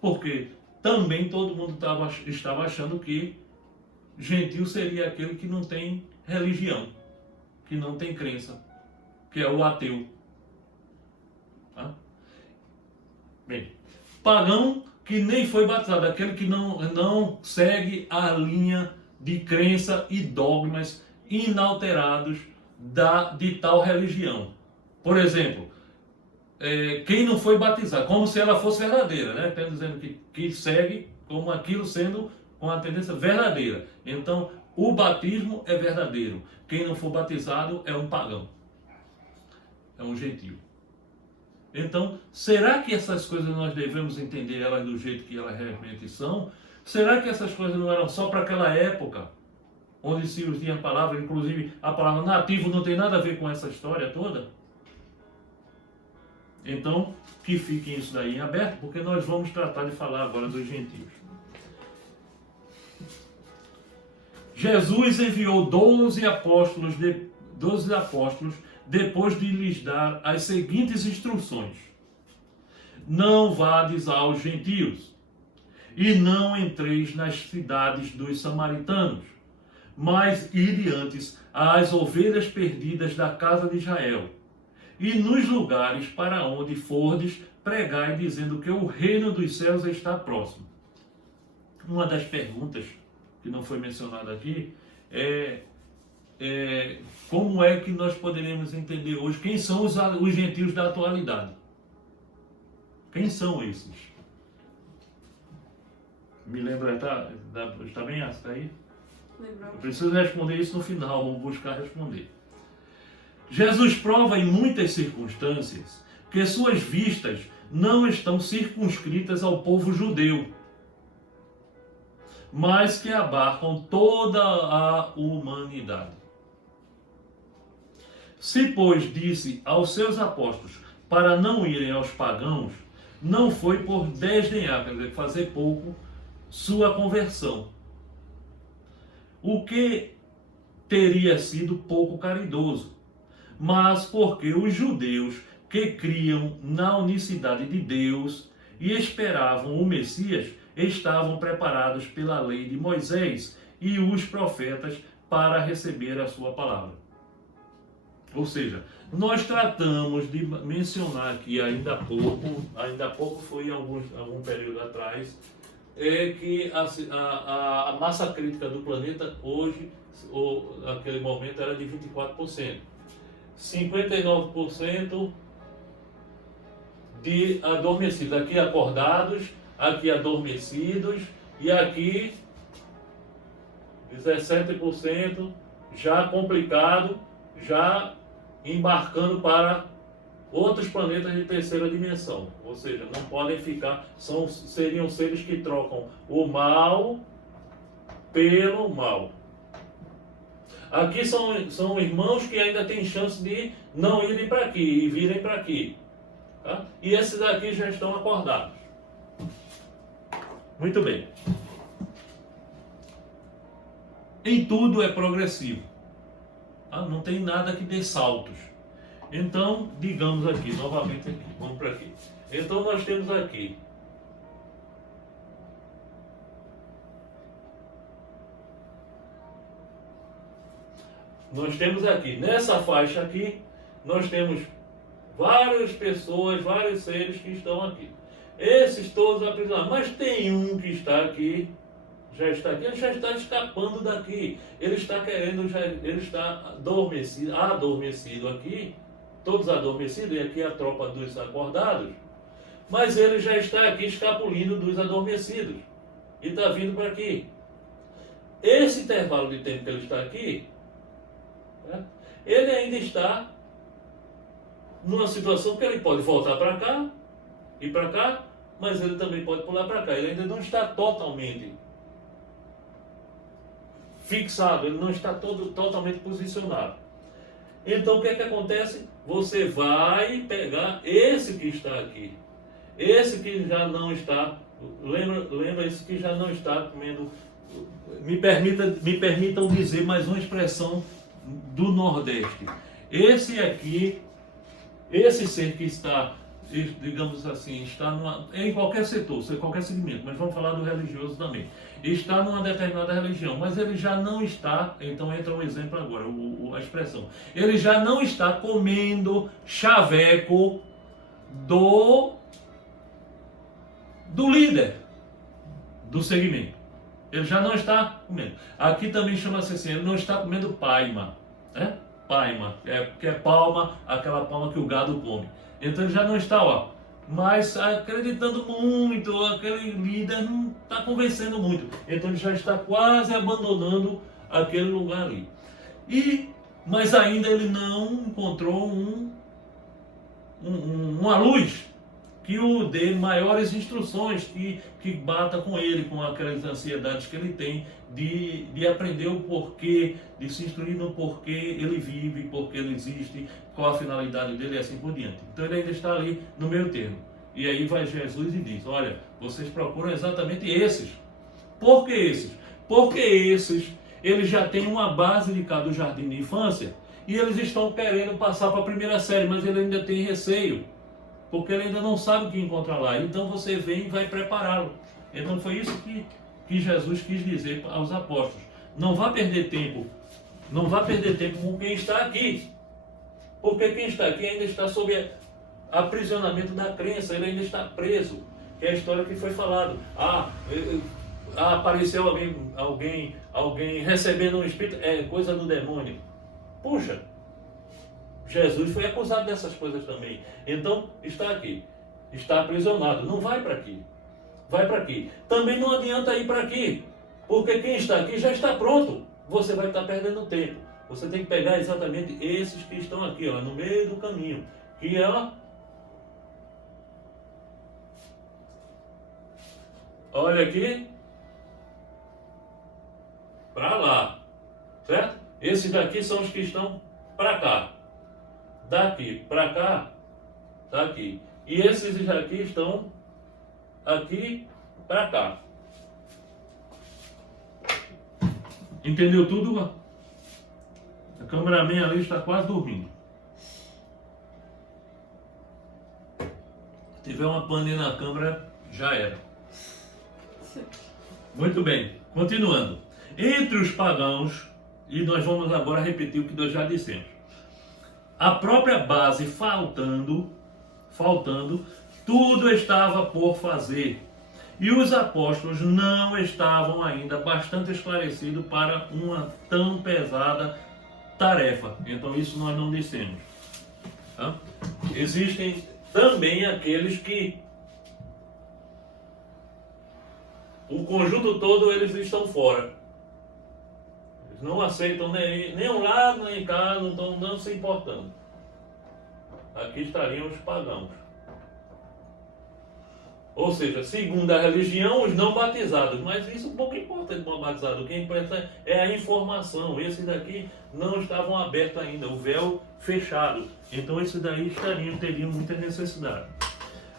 Porque também todo mundo estava achando que gentil seria aquele que não tem religião, que não tem crença, que é o ateu. Tá? Bem, pagão que nem foi batizado, aquele que não segue a linha de crença e dogmas inalterados de tal religião. Por exemplo, quem não foi batizado, como se ela fosse verdadeira, né? Está dizendo que segue como aquilo sendo com a tendência verdadeira. Então, o batismo é verdadeiro. Quem não for batizado é um pagão, é um gentio. Então, será que essas coisas nós devemos entender elas do jeito que elas realmente são? Será que essas coisas não eram só para aquela época, onde se usia a palavra, inclusive a palavra nativo não tem nada a ver com essa história toda? Então, que fiquem isso daí em aberto, porque nós vamos tratar de falar agora dos gentios. Jesus enviou 12 apóstolos depois de lhes dar as seguintes instruções: não vades aos gentios, e não entreis nas cidades dos samaritanos, mas ide antes às ovelhas perdidas da casa de Israel. E nos lugares para onde fordes, pregai, dizendo que o reino dos céus está próximo. Uma das perguntas que não foi mencionada aqui é como é que nós poderemos entender hoje quem são os gentios da atualidade? Quem são esses? Me lembra, está bem, está aí? Eu preciso responder isso no final, vou buscar responder. Jesus prova em muitas circunstâncias que suas vistas não estão circunscritas ao povo judeu, mas que abarcam toda a humanidade. Se, pois, disse aos seus apóstolos para não irem aos pagãos, não foi por desdenhar, quer dizer, fazer pouco, sua conversão, o que teria sido pouco caridoso, mas porque os judeus que criam na unicidade de Deus e esperavam o Messias estavam preparados pela lei de Moisés e os profetas para receber a sua palavra. Ou seja, nós tratamos de mencionar aqui ainda há pouco foi algum período atrás, que a massa crítica do planeta hoje, ou naquele momento, era de 24%. 59% de adormecidos, aqui acordados, aqui adormecidos, e aqui 17% já complicado, já embarcando para outros planetas de terceira dimensão. Ou seja, não podem ficar, seriam seres que trocam o mal pelo mal. Aqui são irmãos que ainda têm chance de não irem para aqui e virem para aqui. Tá? E esses aqui já estão acordados. Muito bem. Em tudo é progressivo. Tá? Não tem nada que dê saltos. Então, digamos aqui, novamente aqui, vamos para aqui. Então nós temos aqui nessa faixa aqui, nós temos várias pessoas, vários seres que estão aqui. Esses todos aprisionados, mas tem um que está aqui, já está aqui, ele já está escapando daqui. Ele está querendo, ele está adormecido aqui, todos adormecidos, e aqui a tropa dos acordados, mas ele já está aqui escapulindo dos adormecidos e está vindo para aqui. Esse intervalo de tempo que ele está aqui, né, ele ainda está numa situação que ele pode voltar para cá e para cá, mas ele também pode pular para cá. Ele ainda não está totalmente fixado, ele não está totalmente posicionado. Então o que é que acontece? Você vai pegar esse que está aqui, esse que já não está, lembra esse que já não está comendo. Me permitam dizer mais uma expressão do Nordeste. Esse aqui, esse ser que está, digamos assim, está em qualquer setor, em qualquer segmento, mas vamos falar do religioso também. Está numa determinada religião, mas ele já não está, então entra um exemplo agora, a expressão. Ele já não está comendo chaveco do líder do segmento. Ele já não está comendo. Aqui também chama-se assim, ele não está comendo paima, né? Paima, que é palma, aquela palma que o gado come. Então ele já não está, mas acreditando muito, aquele líder não está convencendo muito. Então ele já está quase abandonando aquele lugar ali. Mas ainda ele não encontrou uma luz que o dê maiores instruções, que bata com ele, com aquelas ansiedades que ele tem de aprender o porquê, de se instruir no porquê ele vive, porquê ele existe, qual a finalidade dele e assim por diante. Então ele ainda está ali no meio termo. E aí vai Jesus e diz, olha, vocês procuram exatamente esses. Por que esses? Porque esses, eles já têm uma base de cá do jardim de infância e eles estão querendo passar para a primeira série, mas ele ainda tem receio, porque ele ainda não sabe o que encontrar lá. Então você vem e vai prepará-lo. Então foi isso que Jesus quis dizer aos apóstolos. Não vá perder tempo. Não vá perder tempo com quem está aqui. Porque quem está aqui ainda está sob aprisionamento da crença, ele ainda está preso. Que é a história que foi falada. Apareceu alguém recebendo um espírito, é coisa do demônio. Puxa, Jesus foi acusado dessas coisas também. Então, está aqui, está aprisionado, não vai para aqui, vai para aqui. Também não adianta ir para aqui, porque quem está aqui já está pronto. Você vai estar perdendo tempo. Você tem que pegar exatamente esses que estão aqui, ó, no meio do caminho, que é, ó, olha aqui, para lá, certo? Esses daqui são os que estão para cá. Daqui para cá, tá aqui. E esses aqui estão aqui para cá. Entendeu tudo? A cameraman ali está quase dormindo. Se tiver uma pane na câmera, já era. Muito bem, continuando. Entre os pagãos, e nós vamos agora repetir o que nós já dissemos. A própria base faltando, tudo estava por fazer. E os apóstolos não estavam ainda bastante esclarecidos para uma tão pesada tarefa. Então isso nós não dissemos. Tá? Existem também aqueles que o conjunto todo eles estão fora. Eles não aceitam nem um lado nem cá, não estão não se importando. Aqui estariam os pagãos. Ou seja, segundo a religião, os não batizados. Mas isso pouco importa de não batizado. O que importa é a informação. Esses daqui não estavam abertos ainda, o véu fechado. Então esses daí teriam muita necessidade.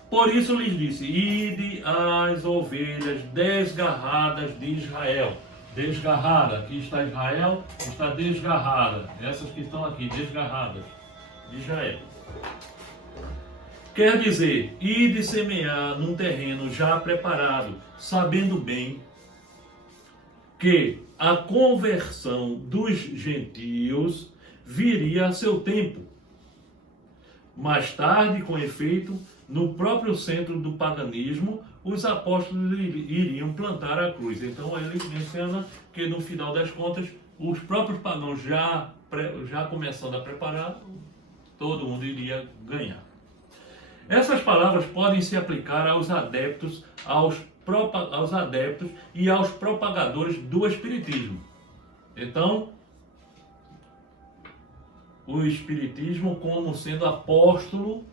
Por isso lhes disse: ide às ovelhas desgarradas de Israel. Desgarrada, aqui está Israel, está desgarrada. Essas que estão aqui, desgarradas de Israel. Quer dizer, ide semear num terreno já preparado, sabendo bem que a conversão dos gentios viria a seu tempo. Mais tarde, com efeito, no próprio centro do paganismo, os apóstolos iriam plantar a cruz. Então ele menciona que no final das contas, os próprios pagãos já começando a preparar, todo mundo iria ganhar. Essas palavras podem se aplicar aos adeptos, aos adeptos e aos propagadores do espiritismo. Então, o espiritismo como sendo apóstolo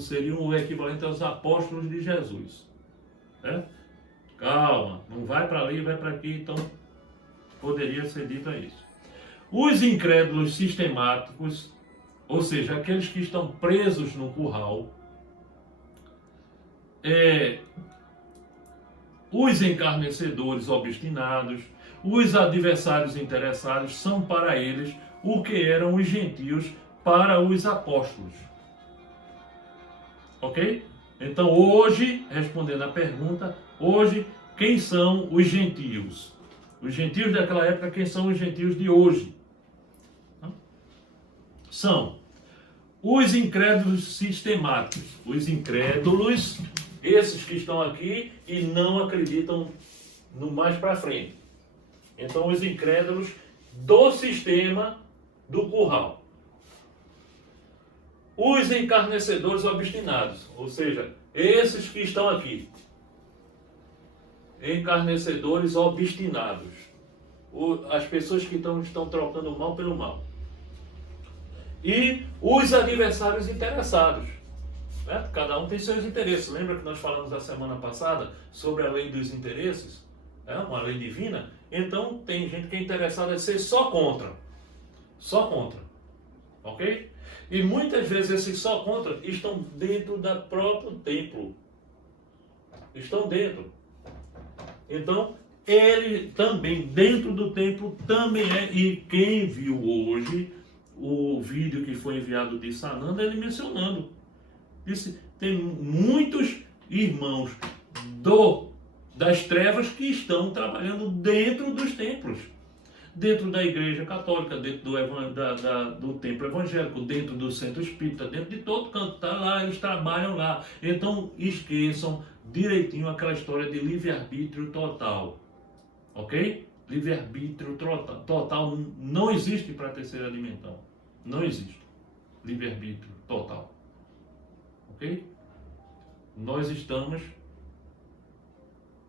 seria o equivalente aos apóstolos de Jesus. Né? Calma, não vai para ali, vai para aqui, então poderia ser dito isso. Os incrédulos sistemáticos, ou seja, aqueles que estão presos no curral, os encarnecedores obstinados, os adversários interessados, são para eles o que eram os gentios para os apóstolos. Ok? Então hoje, respondendo à pergunta, hoje, quem são os gentios? Os gentios daquela época, quem são os gentios de hoje? São os incrédulos sistemáticos. Os incrédulos, esses que estão aqui e não acreditam no mais para frente. Então os incrédulos do sistema do curral. Os encarnecedores obstinados, ou seja, esses que estão aqui. Encarnecedores obstinados. As pessoas que estão trocando o mal pelo mal. E os adversários interessados. Né? Cada um tem seus interesses. Lembra que nós falamos a semana passada sobre a lei dos interesses? Uma lei divina? Então tem gente que é interessada em ser só contra. Só contra. Ok? E muitas vezes esses só contra estão dentro do próprio templo. Estão dentro. Então, ele também, dentro do templo, também é. E quem viu hoje o vídeo que foi enviado de Sananda, ele mencionando. Disse, tem muitos irmãos das trevas que estão trabalhando dentro dos templos. Dentro da igreja católica, dentro do templo evangélico, dentro do centro espírita, dentro de todo canto, tá lá, eles trabalham lá. Então esqueçam direitinho aquela história de livre-arbítrio total, ok? Livre-arbítrio total não existe para a terceira dimensão, não existe livre-arbítrio total, ok? Nós estamos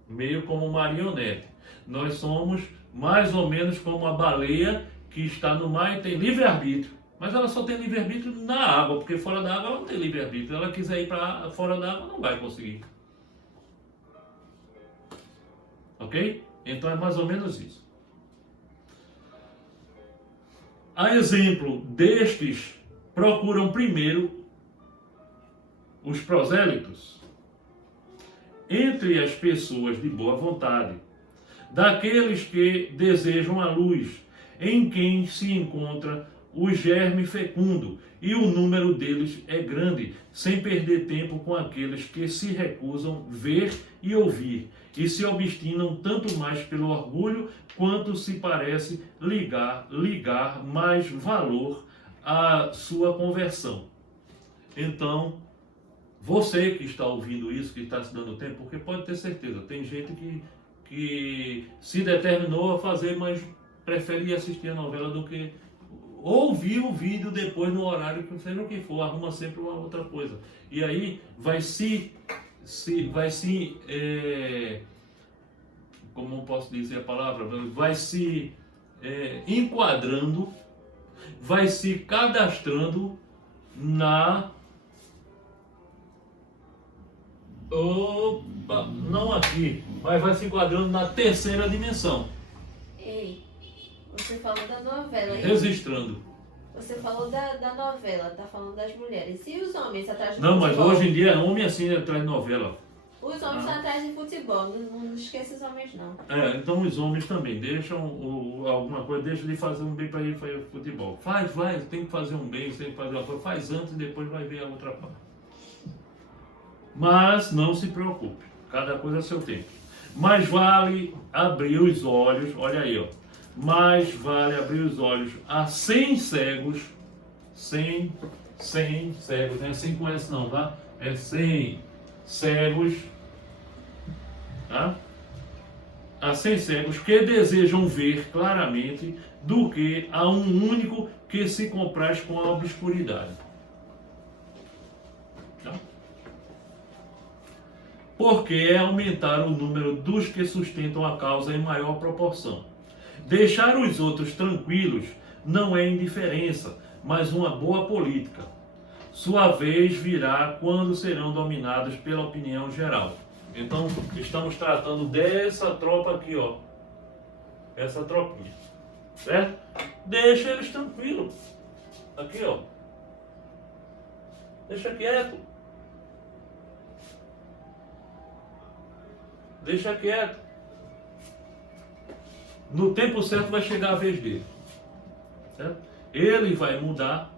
meio como marionete, nós somos mais ou menos como a baleia que está no mar e tem livre-arbítrio. Mas ela só tem livre-arbítrio na água, porque fora da água ela não tem livre-arbítrio. Se ela quiser ir para fora da água, não vai conseguir. Ok? Então é mais ou menos isso. A exemplo destes, procuram primeiro os prosélitos entre as pessoas de boa vontade, daqueles que desejam a luz, em quem se encontra o germe fecundo, e o número deles é grande, sem perder tempo com aqueles que se recusam ver e ouvir, e se obstinam tanto mais pelo orgulho, quanto se parece ligar mais valor à sua conversão. Então, você que está ouvindo isso, que está se dando tempo, porque pode ter certeza, tem gente que se determinou a fazer, mas prefere ir assistir a novela do que ouvir o vídeo depois no horário, que seja o que for, arruma sempre uma outra coisa. E aí vai como eu posso dizer a palavra, vai se enquadrando, vai se cadastrando não aqui, mas vai se enquadrando na terceira dimensão. Ei, você falou da novela. Registrando. Você falou da novela, tá falando das mulheres. E os homens atrás de Não, futebol? mas hoje em dia é homem assim atrás de novela. Os homens estão atrás de futebol, não esqueça os homens não. Então os homens também deixam alguma coisa, deixam de fazer um bem para ir fazer futebol. Tem que fazer um bem, tem que fazer uma coisa, faz antes e depois vai ver a outra parte. Mas não se preocupe, cada coisa a seu tempo. Mais vale abrir os olhos, olha aí, ó. Mais vale abrir os olhos a 100 cegos, 100 cegos, não é 100 com S não, tá? É 100 cegos, tá? A 100 cegos que desejam ver claramente, do que a um único que se compraz com a obscuridade. Tá? Porque é aumentar o número dos que sustentam a causa em maior proporção. Deixar os outros tranquilos não é indiferença, mas uma boa política. Sua vez virá quando serão dominados pela opinião geral. Então, estamos tratando dessa tropa aqui, ó. Essa tropinha. Certo? Deixa eles tranquilos. Aqui, ó. Deixa quieto. Deixa quieto. No tempo certo vai chegar a vez dele. Certo? Ele vai mudar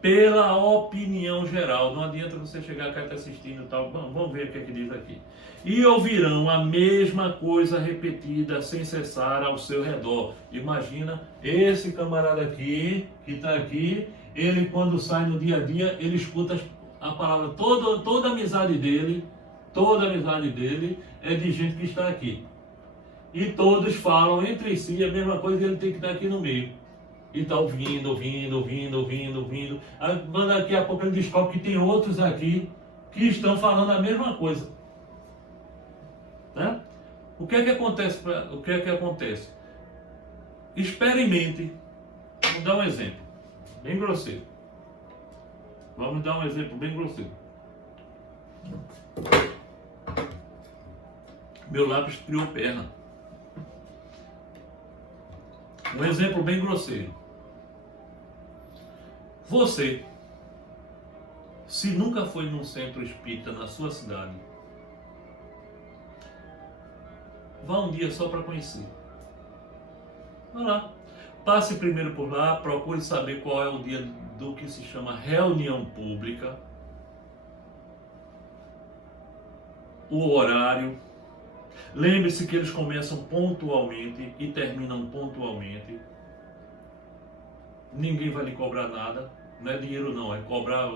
pela opinião geral. Não adianta você chegar cá e estar assistindo e tal. Vamos ver o que é que diz aqui. E ouvirão a mesma coisa repetida sem cessar ao seu redor. Imagina esse camarada aqui, que está aqui, ele quando sai no dia a dia, ele escuta a palavra, toda a amizade dele é de gente que está aqui. E todos falam entre si a mesma coisa, e ele tem que estar aqui no meio. E está ouvindo. Aí, daqui a pouco ele descobre que tem outros aqui que estão falando a mesma coisa. Né? O que é que acontece? Experimente. Vamos dar um exemplo bem grosseiro. Meu lápis criou perna. Um exemplo bem grosseiro. Você, se nunca foi num centro espírita na sua cidade, Vá um dia só para conhecer. Vá lá. Passe primeiro por lá, procure saber qual é o dia do que se chama reunião pública, o horário. Lembre-se que eles começam pontualmente e terminam pontualmente. Ninguém vai lhe cobrar nada. Não é dinheiro não, é cobrar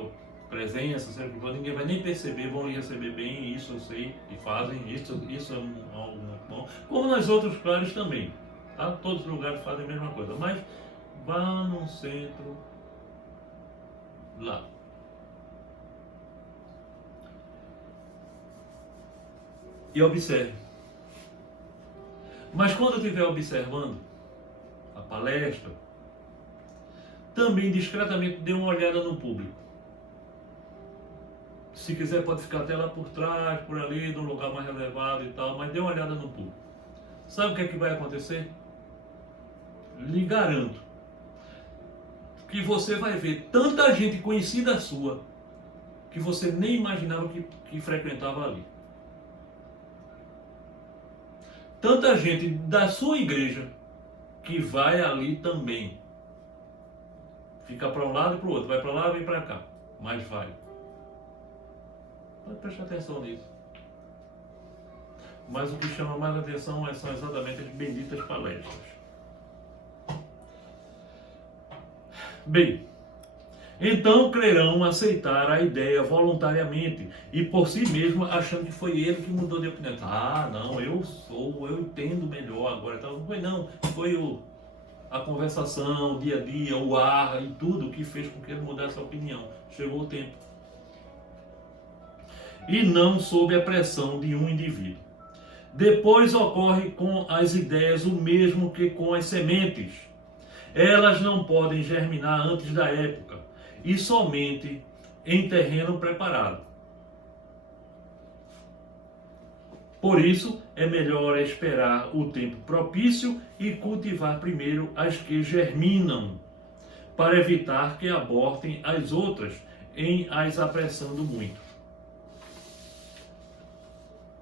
presença, sempre que ninguém vai nem perceber, vão lhe receber bem, isso eu sei, e fazem, isso é algo muito bom. Como nas outros lugares também, tá? Todos os lugares fazem a mesma coisa, mas vá num centro lá. E observe. Mas quando estiver observando a palestra, também discretamente dê uma olhada no público. Se quiser pode ficar até lá por trás, por ali, num lugar mais reservado e tal, mas dê uma olhada no público. Sabe o que é que vai acontecer? Lhe garanto que você vai ver tanta gente conhecida sua que você nem imaginava que frequentava ali. Tanta gente da sua igreja que vai ali também. Fica para um lado e para o outro, vai para lá e vem para cá, mas vai. Pode prestar atenção nisso. Mas o que chama mais atenção são exatamente as benditas palestras. Bem, então crerão aceitar a ideia voluntariamente e por si mesmo achando que foi ele que mudou de opinião. Ah, não, eu entendo melhor agora. Então, não foi não, foi a conversação, o dia a dia, o ar e tudo que fez com que ele mudasse a opinião. Chegou o tempo. E não sob a pressão de um indivíduo. Depois ocorre com as ideias o mesmo que com as sementes. Elas não podem germinar antes da época e somente em terreno preparado. Por isso, é melhor esperar o tempo propício e cultivar primeiro as que germinam, para evitar que abortem as outras em as apressando muito.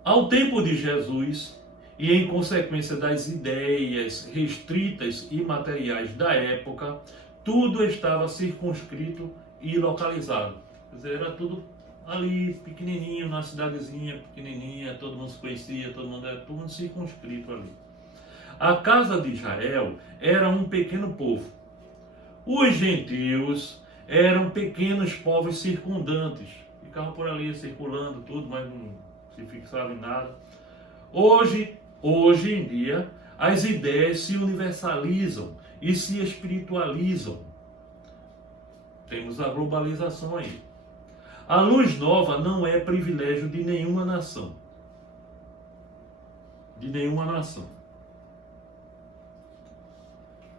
Ao tempo de Jesus, e em consequência das ideias restritas e materiais da época, tudo estava circunscrito e localizado. Quer dizer, era tudo ali, pequenininho, na cidadezinha pequenininha, todo mundo se conhecia, todo mundo circunscrito ali. A casa de Israel era um pequeno povo. Os gentios eram pequenos povos circundantes. Ficavam por ali circulando tudo, mas não se fixavam em nada. Hoje em dia, as ideias se universalizam e se espiritualizam. Temos a globalização aí. A luz nova não é privilégio de nenhuma nação. De nenhuma nação.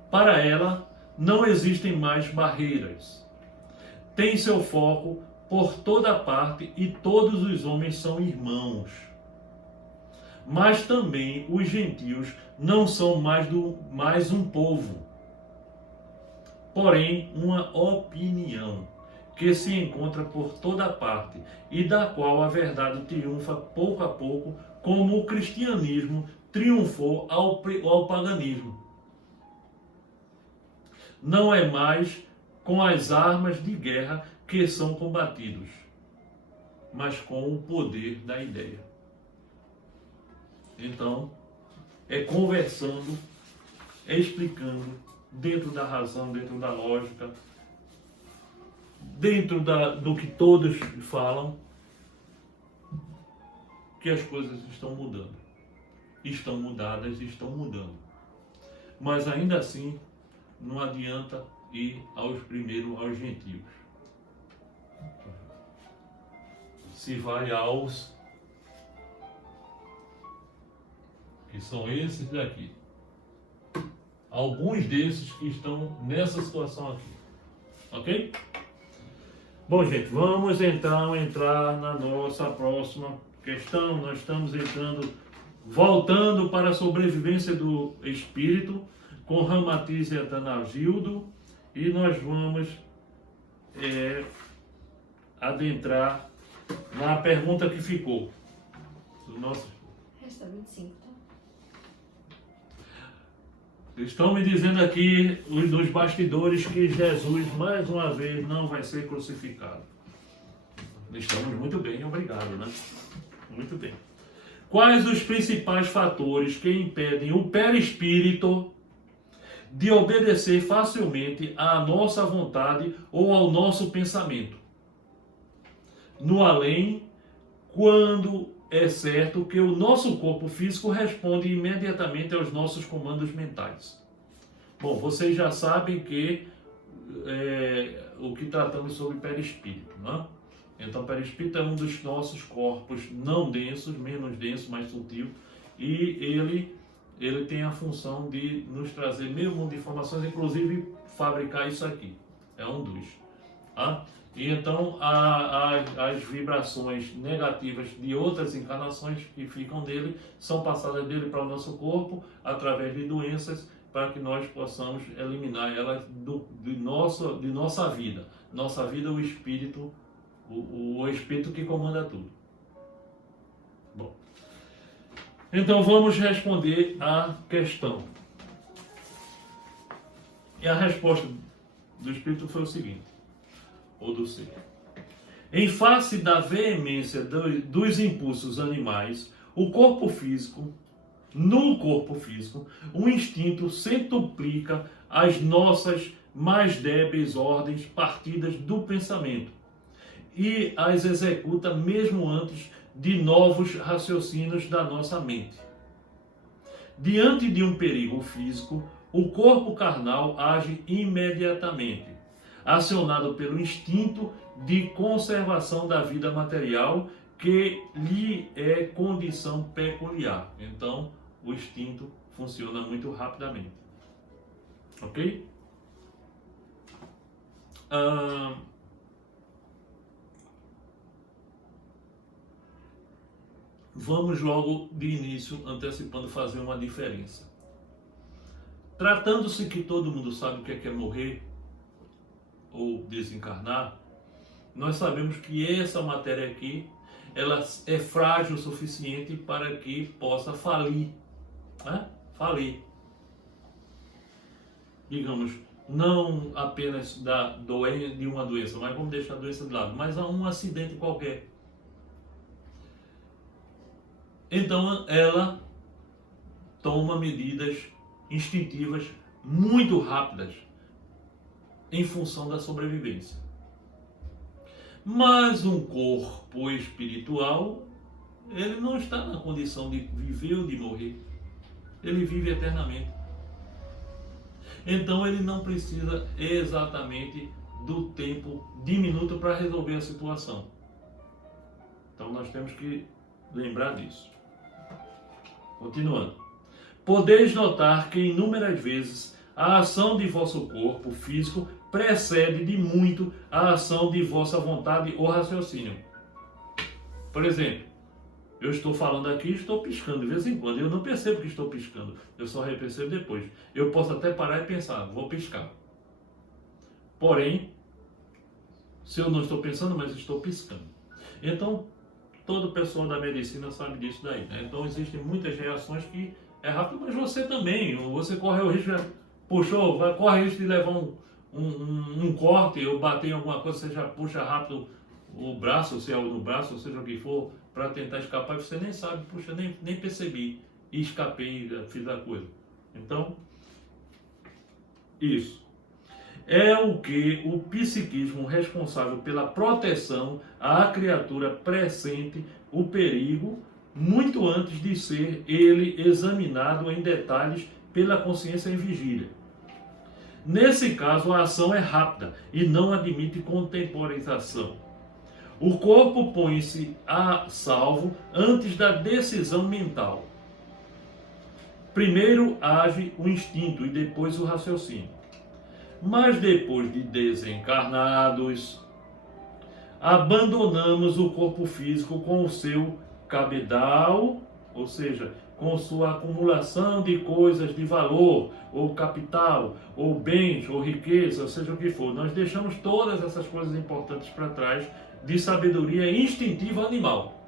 Para ela, não existem mais barreiras. Tem seu foco por toda parte e todos os homens são irmãos. Mas também os gentios não são mais um povo, porém uma opinião que se encontra por toda parte e da qual a verdade triunfa pouco a pouco, como o cristianismo triunfou ao paganismo. Não é mais com as armas de guerra que são combatidos, mas com o poder da ideia. Então, é conversando, é explicando, dentro da razão, dentro da lógica, dentro do que todos falam, que as coisas estão mudando. Estão mudadas e estão mudando. Mas ainda assim, não adianta ir primeiro aos gentios. Se vai aos que são esses daqui. Alguns desses que estão nessa situação aqui. Ok? Bom, gente, vamos então entrar na nossa próxima questão. Nós estamos voltando para a sobrevivência do espírito com Ramatiz e Atanagildo, e nós vamos adentrar na pergunta que ficou. Resta 25, tá? Estão me dizendo aqui, nos bastidores, que Jesus, mais uma vez, não vai ser crucificado. Estamos muito bem, obrigado, né? Muito bem. Quais os principais fatores que impedem o perispírito de obedecer facilmente à nossa vontade ou ao nosso pensamento? No além, quando é certo que o nosso corpo físico responde imediatamente aos nossos comandos mentais. Bom, vocês já sabem que o que tratamos sobre perispírito, né? Então, o perispírito é um dos nossos corpos não densos, menos denso, mais sutil, e ele tem a função de nos trazer meio mundo de informações, inclusive fabricar isso aqui. É um dos. Tá? E então, as vibrações negativas de outras encarnações que ficam dele são passadas dele para o nosso corpo através de doenças, para que nós possamos eliminar elas de nossa vida. Nossa vida é o espírito, o espírito que comanda tudo. Bom, então vamos responder à questão. E a resposta do espírito foi o seguinte, ou do ser. Em face da veemência dos impulsos animais, no corpo físico, o instinto centuplica as nossas mais débeis ordens partidas do pensamento e as executa mesmo antes de novos raciocínios da nossa mente. Diante de um perigo físico, o corpo carnal age imediatamente, acionado pelo instinto de conservação da vida material, que lhe é condição peculiar. Então, o instinto funciona muito rapidamente. Ok? Vamos logo de início, antecipando, fazer uma diferença. Tratando-se que todo mundo sabe o que é morrer ou desencarnar, nós sabemos que essa matéria aqui, ela é frágil o suficiente para que possa falir, né? Falir. Digamos, não apenas de uma doença, mas vamos deixar a doença de lado, mas a um acidente qualquer. Então ela toma medidas instintivas muito rápidas em função da sobrevivência. Mas um corpo espiritual, ele não está na condição de viver ou de morrer. Ele vive eternamente. Então ele não precisa exatamente do tempo diminuto para resolver a situação. Então nós temos que lembrar disso. Continuando. Podeis notar que inúmeras vezes a ação de vosso corpo físico precede de muito a ação de vossa vontade ou raciocínio. Por exemplo, eu estou falando aqui e estou piscando de vez em quando. Eu não percebo que estou piscando, eu só percebo depois. Eu posso até parar e pensar, vou piscar. Porém, se eu não estou pensando, mas estou piscando. Então, todo pessoal da medicina sabe disso daí, né? Então, existem muitas reações que é rápido, mas você também. Você corre o risco, puxou, corre o risco de levar um corte ou bater em alguma coisa, você já puxa rápido o braço, se é no braço, ou seja o que for, para tentar escapar, e você nem sabe, puxa, nem percebi, e escapei, fiz a coisa. Então, isso é o que o psiquismo responsável pela proteção à criatura pressente o perigo muito antes de ser ele examinado em detalhes pela consciência em vigília. Nesse caso, a ação é rápida e não admite contemporização. O corpo põe-se a salvo antes da decisão mental. Primeiro age o instinto e depois o raciocínio. Mas depois de desencarnados, abandonamos o corpo físico com o seu cabedal, ou seja, com sua acumulação de coisas de valor, ou capital, ou bens, ou riqueza, ou seja o que for. Nós deixamos todas essas coisas importantes para trás de sabedoria instintiva animal.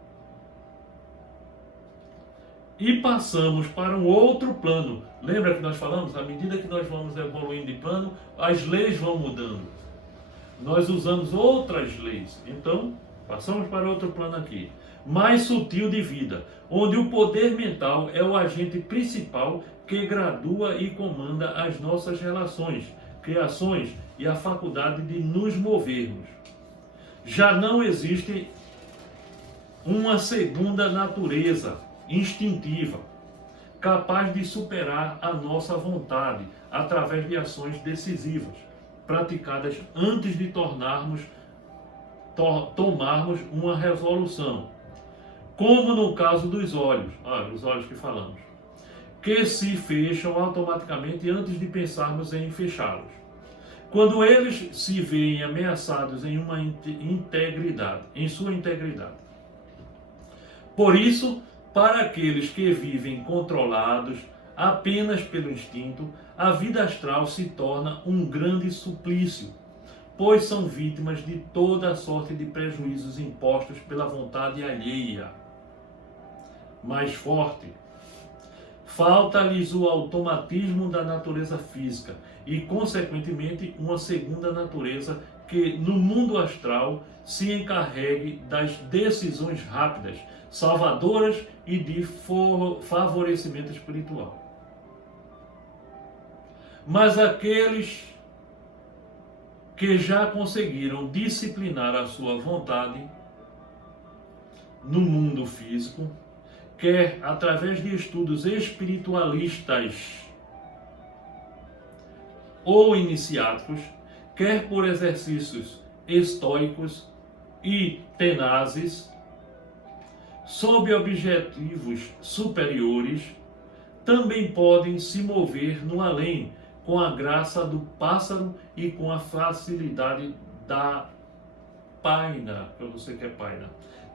e passamos para um outro plano. Lembra que nós falamos? À medida que nós vamos evoluindo de plano, as leis vão mudando. Nós usamos outras leis. Então, passamos para outro plano aqui. Mais sutil de vida, onde o poder mental é o agente principal que gradua e comanda as nossas relações, criações e a faculdade de nos movermos. Já não existe uma segunda natureza instintiva, capaz de superar a nossa vontade através de ações decisivas, praticadas antes de tomarmos uma resolução. Como no caso dos olhos, os olhos que falamos, que se fecham automaticamente antes de pensarmos em fechá-los. Quando eles se veem ameaçados em sua integridade. Por isso, para aqueles que vivem controlados apenas pelo instinto, a vida astral se torna um grande suplício, pois são vítimas de toda a sorte de prejuízos impostos pela vontade alheia. Mais forte, falta-lhes o automatismo da natureza física e, consequentemente, uma segunda natureza que, no mundo astral, se encarregue das decisões rápidas, salvadoras e de favorecimento espiritual. Mas aqueles que já conseguiram disciplinar a sua vontade no mundo físico, quer através de estudos espiritualistas ou iniciáticos, quer por exercícios estoicos e tenazes, sob objetivos superiores, também podem se mover no além, com a graça do pássaro e com a facilidade da paina, para você que é paina,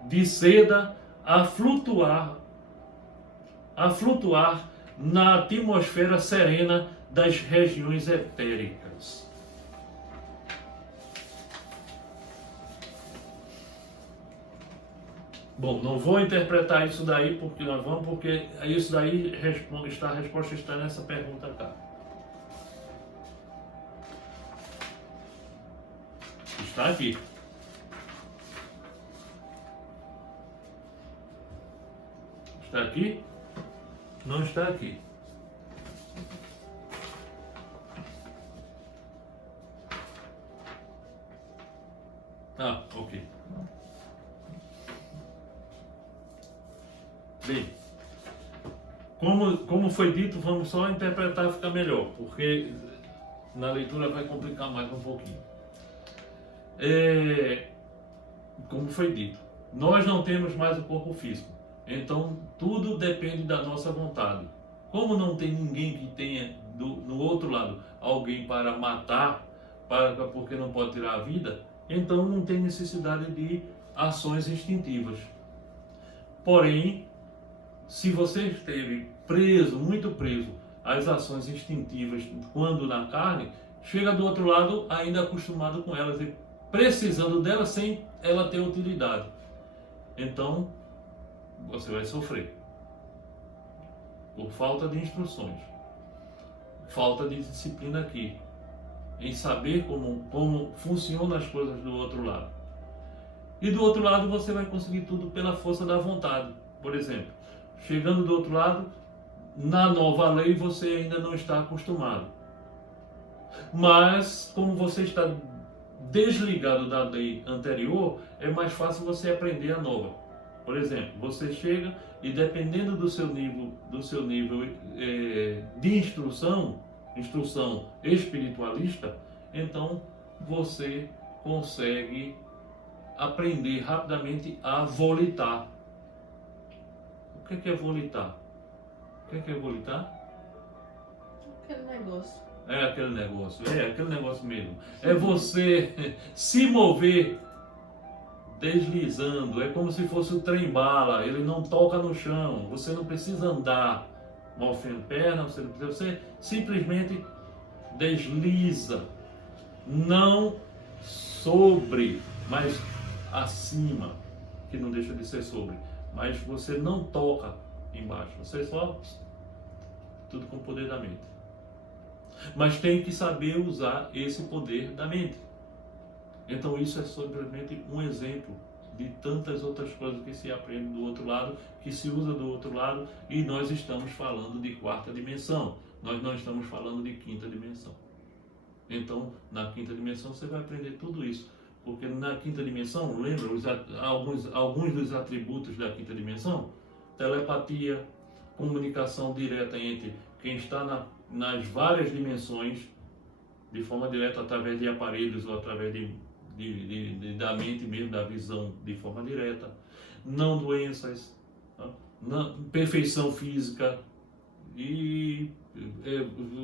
de seda a flutuar na atmosfera serena das regiões etéricas. Bom, não vou interpretar isso daí porque isso daí a resposta está nessa pergunta cá. Está aqui. Está aqui? Não está aqui. Ok. Bem, como foi dito, vamos só interpretar, ficar melhor, porque na leitura vai complicar mais um pouquinho. Como foi dito, nós não temos mais o corpo físico, então tudo depende da nossa vontade. Como não tem ninguém que tenha no outro lado alguém para matar, porque não pode tirar a vida, então não tem necessidade de ações instintivas. Porém, se você esteve muito preso às ações instintivas quando na carne, chega do outro lado ainda acostumado com elas e precisando delas sem ela ter utilidade. Então, você vai sofrer. Por falta de instruções. Falta de disciplina aqui. Em saber como funcionam as coisas do outro lado. E do outro lado você vai conseguir tudo pela força da vontade. Por exemplo, chegando do outro lado, na nova lei você ainda não está acostumado. Mas, como você está desligado da lei anterior, é mais fácil você aprender a nova. Por exemplo, você chega e dependendo do seu nível de instrução espiritualista, então você consegue aprender rapidamente a volitar. O que é volitar? O que é volitar? Aquele negócio. Aquele negócio mesmo. É você se mover deslizando, é como se fosse o trem-bala, ele não toca no chão, você não precisa andar movendo perna, você simplesmente desliza, não sobre, mas acima, que não deixa de ser sobre, mas você não toca embaixo. Você só... tudo com o poder da mente. Mas tem que saber usar esse poder da mente. Então isso é simplesmente um exemplo de tantas outras coisas que se aprende do outro lado, que se usa do outro lado, e nós estamos falando de quarta dimensão. Nós não estamos falando de quinta dimensão. Então, na quinta dimensão você vai aprender tudo isso. Porque na quinta dimensão, lembra alguns dos atributos da quinta dimensão? Telepatia, comunicação direta entre quem está nas várias dimensões, de forma direta através de aparelhos ou através da mente mesmo, da visão de forma direta. Não doenças, perfeição física. E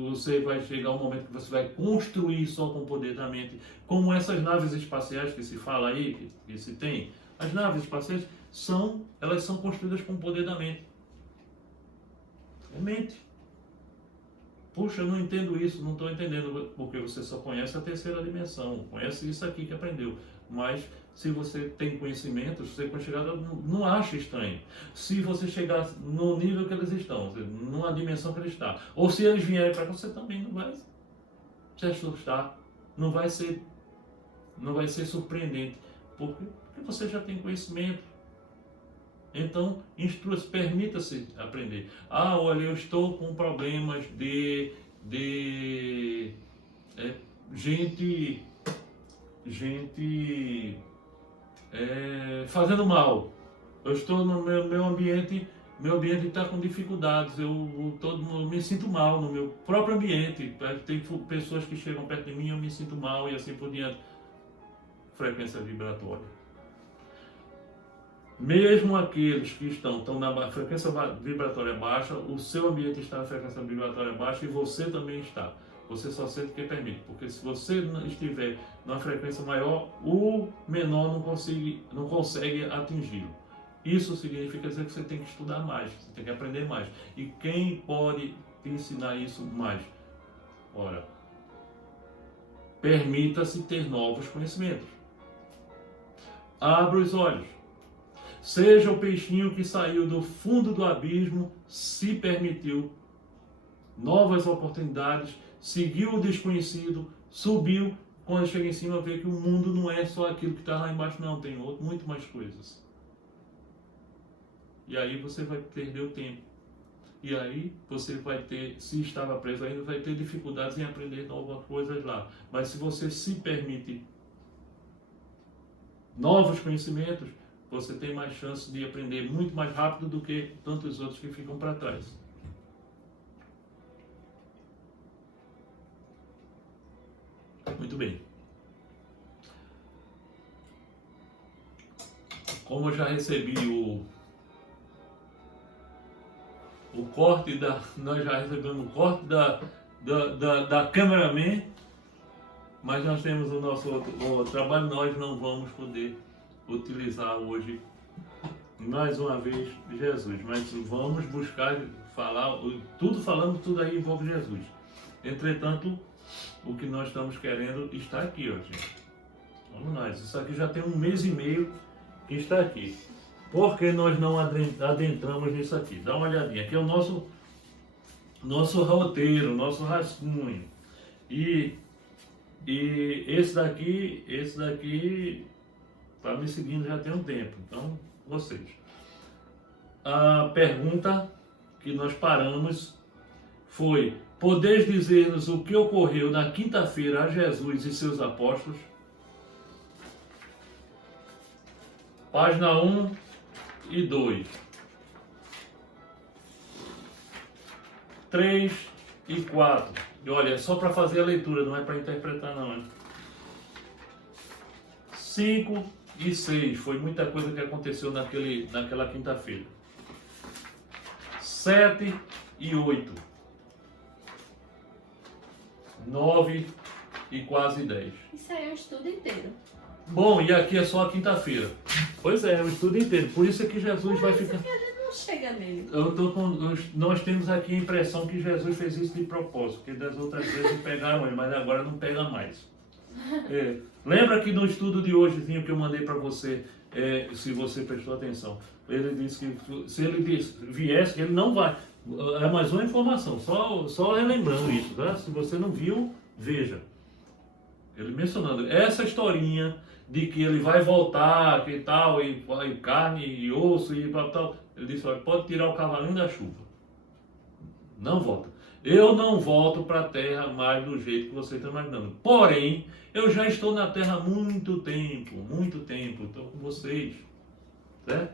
você vai chegar um momento que você vai construir só com o poder da mente, como essas naves espaciais que se fala aí, que se tem. As naves espaciais elas são construídas com o poder da mente. É mente. Puxa, eu não entendo isso, não estou entendendo, porque você só conhece a terceira dimensão, conhece isso aqui que aprendeu. Mas se você tem conhecimentos, você vai chegar, não acha estranho. Se você chegar no nível que eles estão, numa dimensão que eles estão, ou se eles vierem para você, também não vai se assustar, não vai ser surpreendente, porque você já tem conhecimento. Então, instrua-se, permita-se aprender. Olha, eu estou com problemas de gente fazendo mal. Eu estou no meu ambiente está com dificuldades, eu me sinto mal no meu próprio ambiente. Tem pessoas que chegam perto de mim, eu me sinto mal e assim por diante. Frequência vibratória. Mesmo aqueles que estão na frequência vibratória baixa, o seu ambiente está na frequência vibratória baixa e você também está. Você só sente o que permite, porque se você estiver numa frequência maior, o menor não consegue atingi-lo. Isso significa dizer que você tem que estudar mais, você tem que aprender mais. E quem pode te ensinar isso mais? Ora, permita-se ter novos conhecimentos. Abra os olhos. Seja o peixinho que saiu do fundo do abismo, se permitiu novas oportunidades, seguiu o desconhecido, subiu, quando chega em cima vê que o mundo não é só aquilo que está lá embaixo, não, tem muito mais coisas. E aí você vai perder o tempo. E aí você vai ter, se estava preso ainda, vai ter dificuldades em aprender novas coisas lá. Mas se você se permite novos conhecimentos, você tem mais chance de aprender muito mais rápido do que tantos outros que ficam para trás. Muito bem. Como eu já recebi o corte nós já recebemos o corte da cameraman, mas nós temos o nosso outro trabalho, nós não vamos poder utilizar hoje mais uma vez Jesus, mas vamos buscar falar, tudo aí envolve Jesus. Entretanto, o que nós estamos querendo está aqui, ó, gente. Vamos lá, isso aqui já tem 1 mês e meio que está aqui. Por que nós não adentramos nisso aqui? Dá uma olhadinha, aqui é o nosso roteiro, nosso rascunho. E esse daqui está me seguindo já tem um tempo. Então, vocês. A pergunta que nós paramos foi: podeis dizer-nos o que ocorreu na quinta-feira a Jesus e seus apóstolos? Página 1 e 2. 3 e 4. E olha, é só para fazer a leitura, não é para interpretar não. 5 e 6. Foi muita coisa que aconteceu naquela quinta-feira. 7 e 8. 9 e quase 10. Isso aí é um estudo inteiro. Bom, e aqui é só a quinta-feira. Pois é o estudo inteiro. Por isso é que Jesus vai ficar... Não chega nele. Nós temos aqui a impressão que Jesus fez isso de propósito, porque das outras vezes pegaram ele, mas agora não pega mais. Lembra que no estudo de hojezinho que eu mandei para você, se você prestou atenção, ele disse que se ele viesse, ele não vai. É mais uma informação, só relembrando isso, tá? Se você não viu, veja. Ele mencionando essa historinha de que ele vai voltar, que tal, e carne e osso e tal. Ele disse, olha, pode tirar o cavalinho da chuva. Não volta. Eu não volto para a terra mais do jeito que você está imaginando. Porém, eu já estou na terra há muito tempo. Estou com vocês. Certo?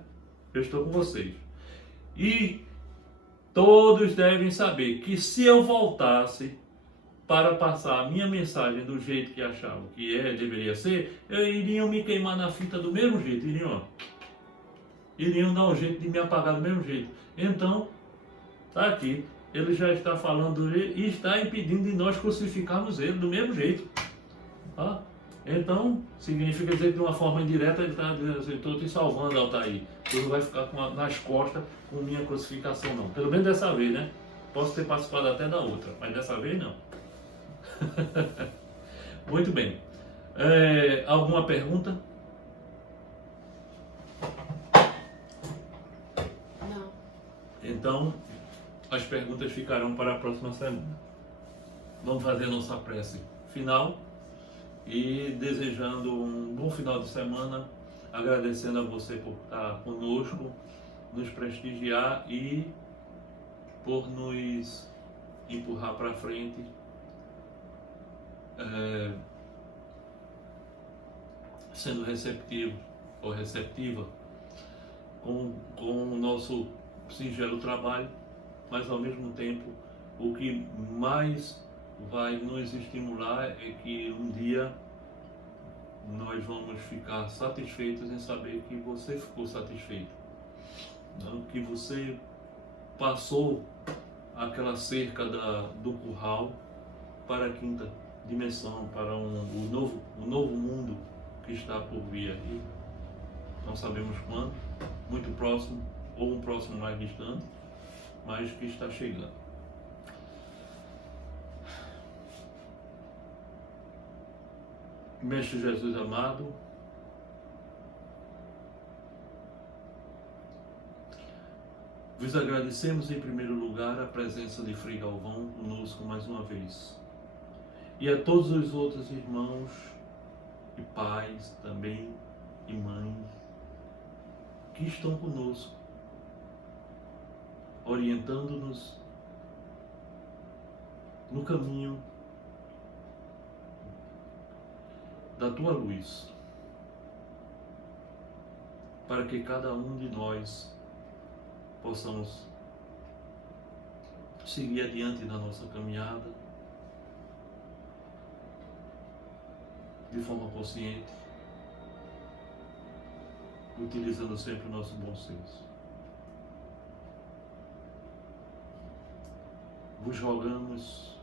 Eu estou com vocês. E todos devem saber que se eu voltasse para passar a minha mensagem do jeito que achavam que deveria ser, iriam me queimar na fita do mesmo jeito. Iriam dar um jeito de me apagar do mesmo jeito. Então, está aqui. Ele já está falando e está impedindo de nós crucificarmos ele do mesmo jeito. Tá? Então, significa dizer que de uma forma indireta ele está dizendo assim, estou te salvando, Altair. Tu não vai ficar nas costas com minha crucificação não. Pelo menos dessa vez, né? Posso ter participado até da outra, mas dessa vez não. Muito bem. Alguma pergunta? Não. Então, as perguntas ficarão para a próxima semana. Vamos fazer nossa prece final e desejando um bom final de semana, agradecendo a você por estar conosco, nos prestigiar e por nos empurrar para frente, sendo receptivo ou receptiva com o nosso singelo trabalho, mas ao mesmo tempo o que mais vai nos estimular é que um dia nós vamos ficar satisfeitos em saber que você ficou satisfeito, não? Que você passou aquela cerca do curral para a quinta dimensão, para o novo mundo que está por vir aí. Não sabemos quando, muito próximo ou um próximo mais distante, mas que está chegando. Mestre Jesus amado, vos agradecemos em primeiro lugar a presença de Frei Galvão conosco mais uma vez, e a todos os outros irmãos e pais também e mães que estão conosco, orientando-nos no caminho da tua luz, para que cada um de nós possamos seguir adiante na nossa caminhada de forma consciente, utilizando sempre o nosso bom senso. Vos rogamos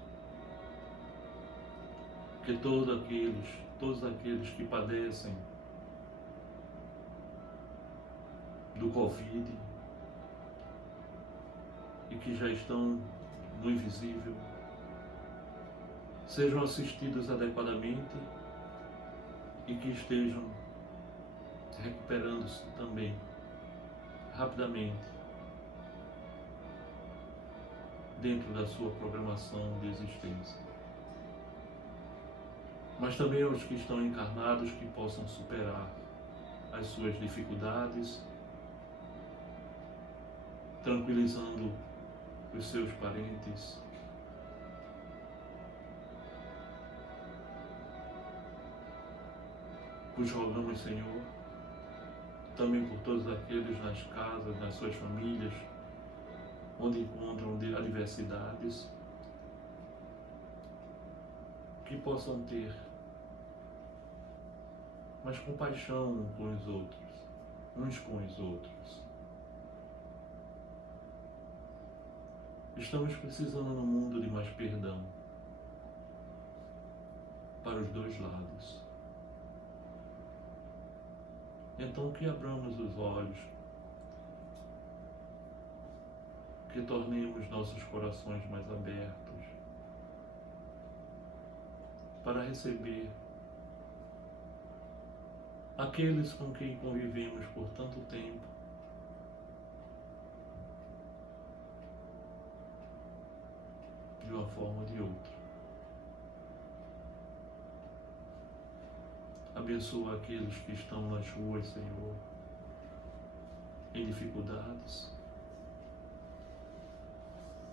que todos aqueles que padecem do Covid e que já estão no invisível sejam assistidos adequadamente e que estejam recuperando-se também rapidamente dentro da sua programação de existência. Mas também os que estão encarnados que possam superar as suas dificuldades, tranquilizando os seus parentes, vos rogamos, Senhor, também por todos aqueles nas casas, nas suas famílias, onde encontram adversidades, que possam ter mais compaixão com os outros, uns com os outros. Estamos precisando no mundo de mais perdão para os dois lados. Então que abramos os olhos, que tornemos nossos corações mais abertos para receber aqueles com quem convivemos por tanto tempo, de uma forma ou de outra. Abençoa aqueles que estão nas ruas, Senhor, em dificuldades,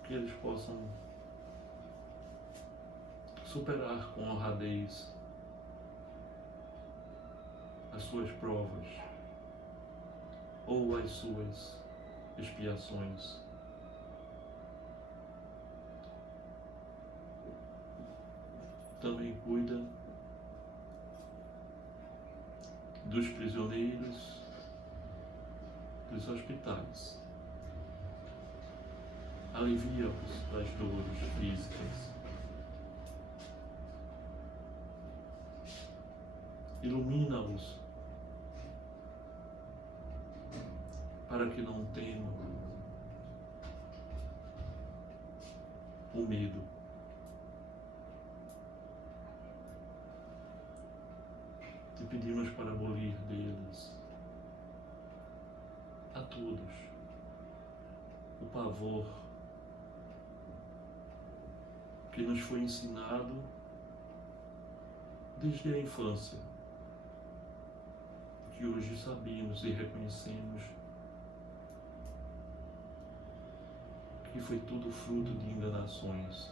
que eles possam superar com honradez as suas provas ou as suas expiações. Também cuida dos prisioneiros, dos hospitais. Alivia-os das dores físicas. Ilumina-os para que não temam o medo. Te pedimos para abolir deles, a todos, o pavor que nos foi ensinado desde a infância, que hoje sabemos e reconhecemos que foi tudo fruto de enganações,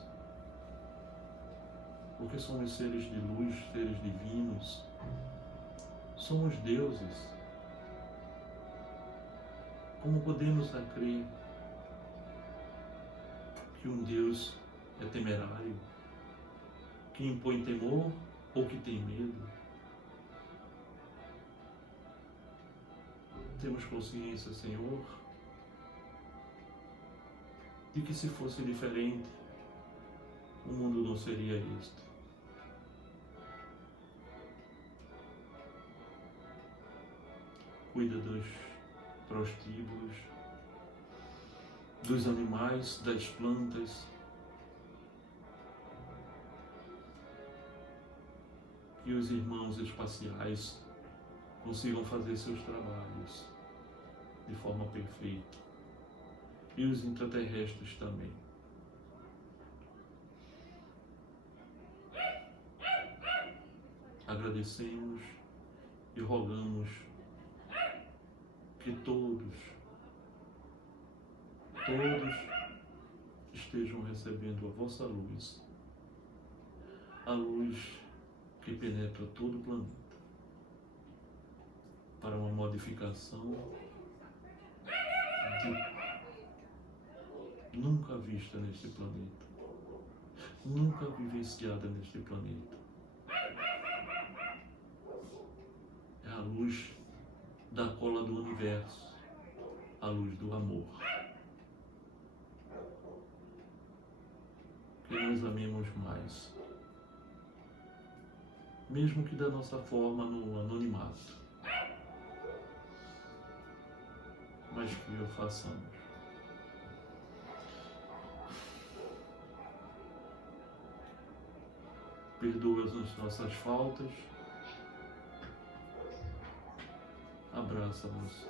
porque somos seres de luz, seres divinos, somos deuses. Como podemos crer que um Deus é temerário, que impõe temor ou que tem medo? Temos consciência, Senhor, de que se fosse diferente, o mundo não seria este. Cuida dos prostíbulos, dos animais, das plantas, que os irmãos espaciais consigam fazer seus trabalhos de forma perfeita, e os intraterrestres também. Agradecemos e rogamos que todos estejam recebendo a vossa luz, a luz que penetra todo o planeta, para uma modificação nunca vista neste planeta, nunca vivenciada neste planeta. É a luz da cola do universo, a luz do amor. Que nós amemos mais, mesmo que da nossa forma no anonimato, mas que o façamos. Perdoa as nossas faltas, abraça-nos,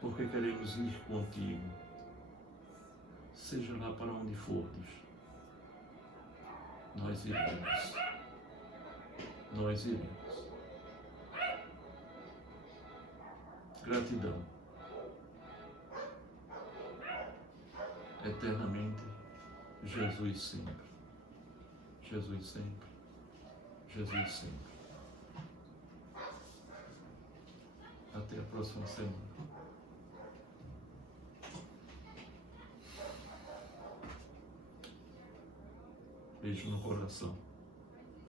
porque queremos ir contigo, seja lá para onde fordes. Nós iremos. Nós iremos. Gratidão. Eternamente, Jesus sempre. Jesus sempre. Jesus sempre. Até a próxima semana. Beijo no coração.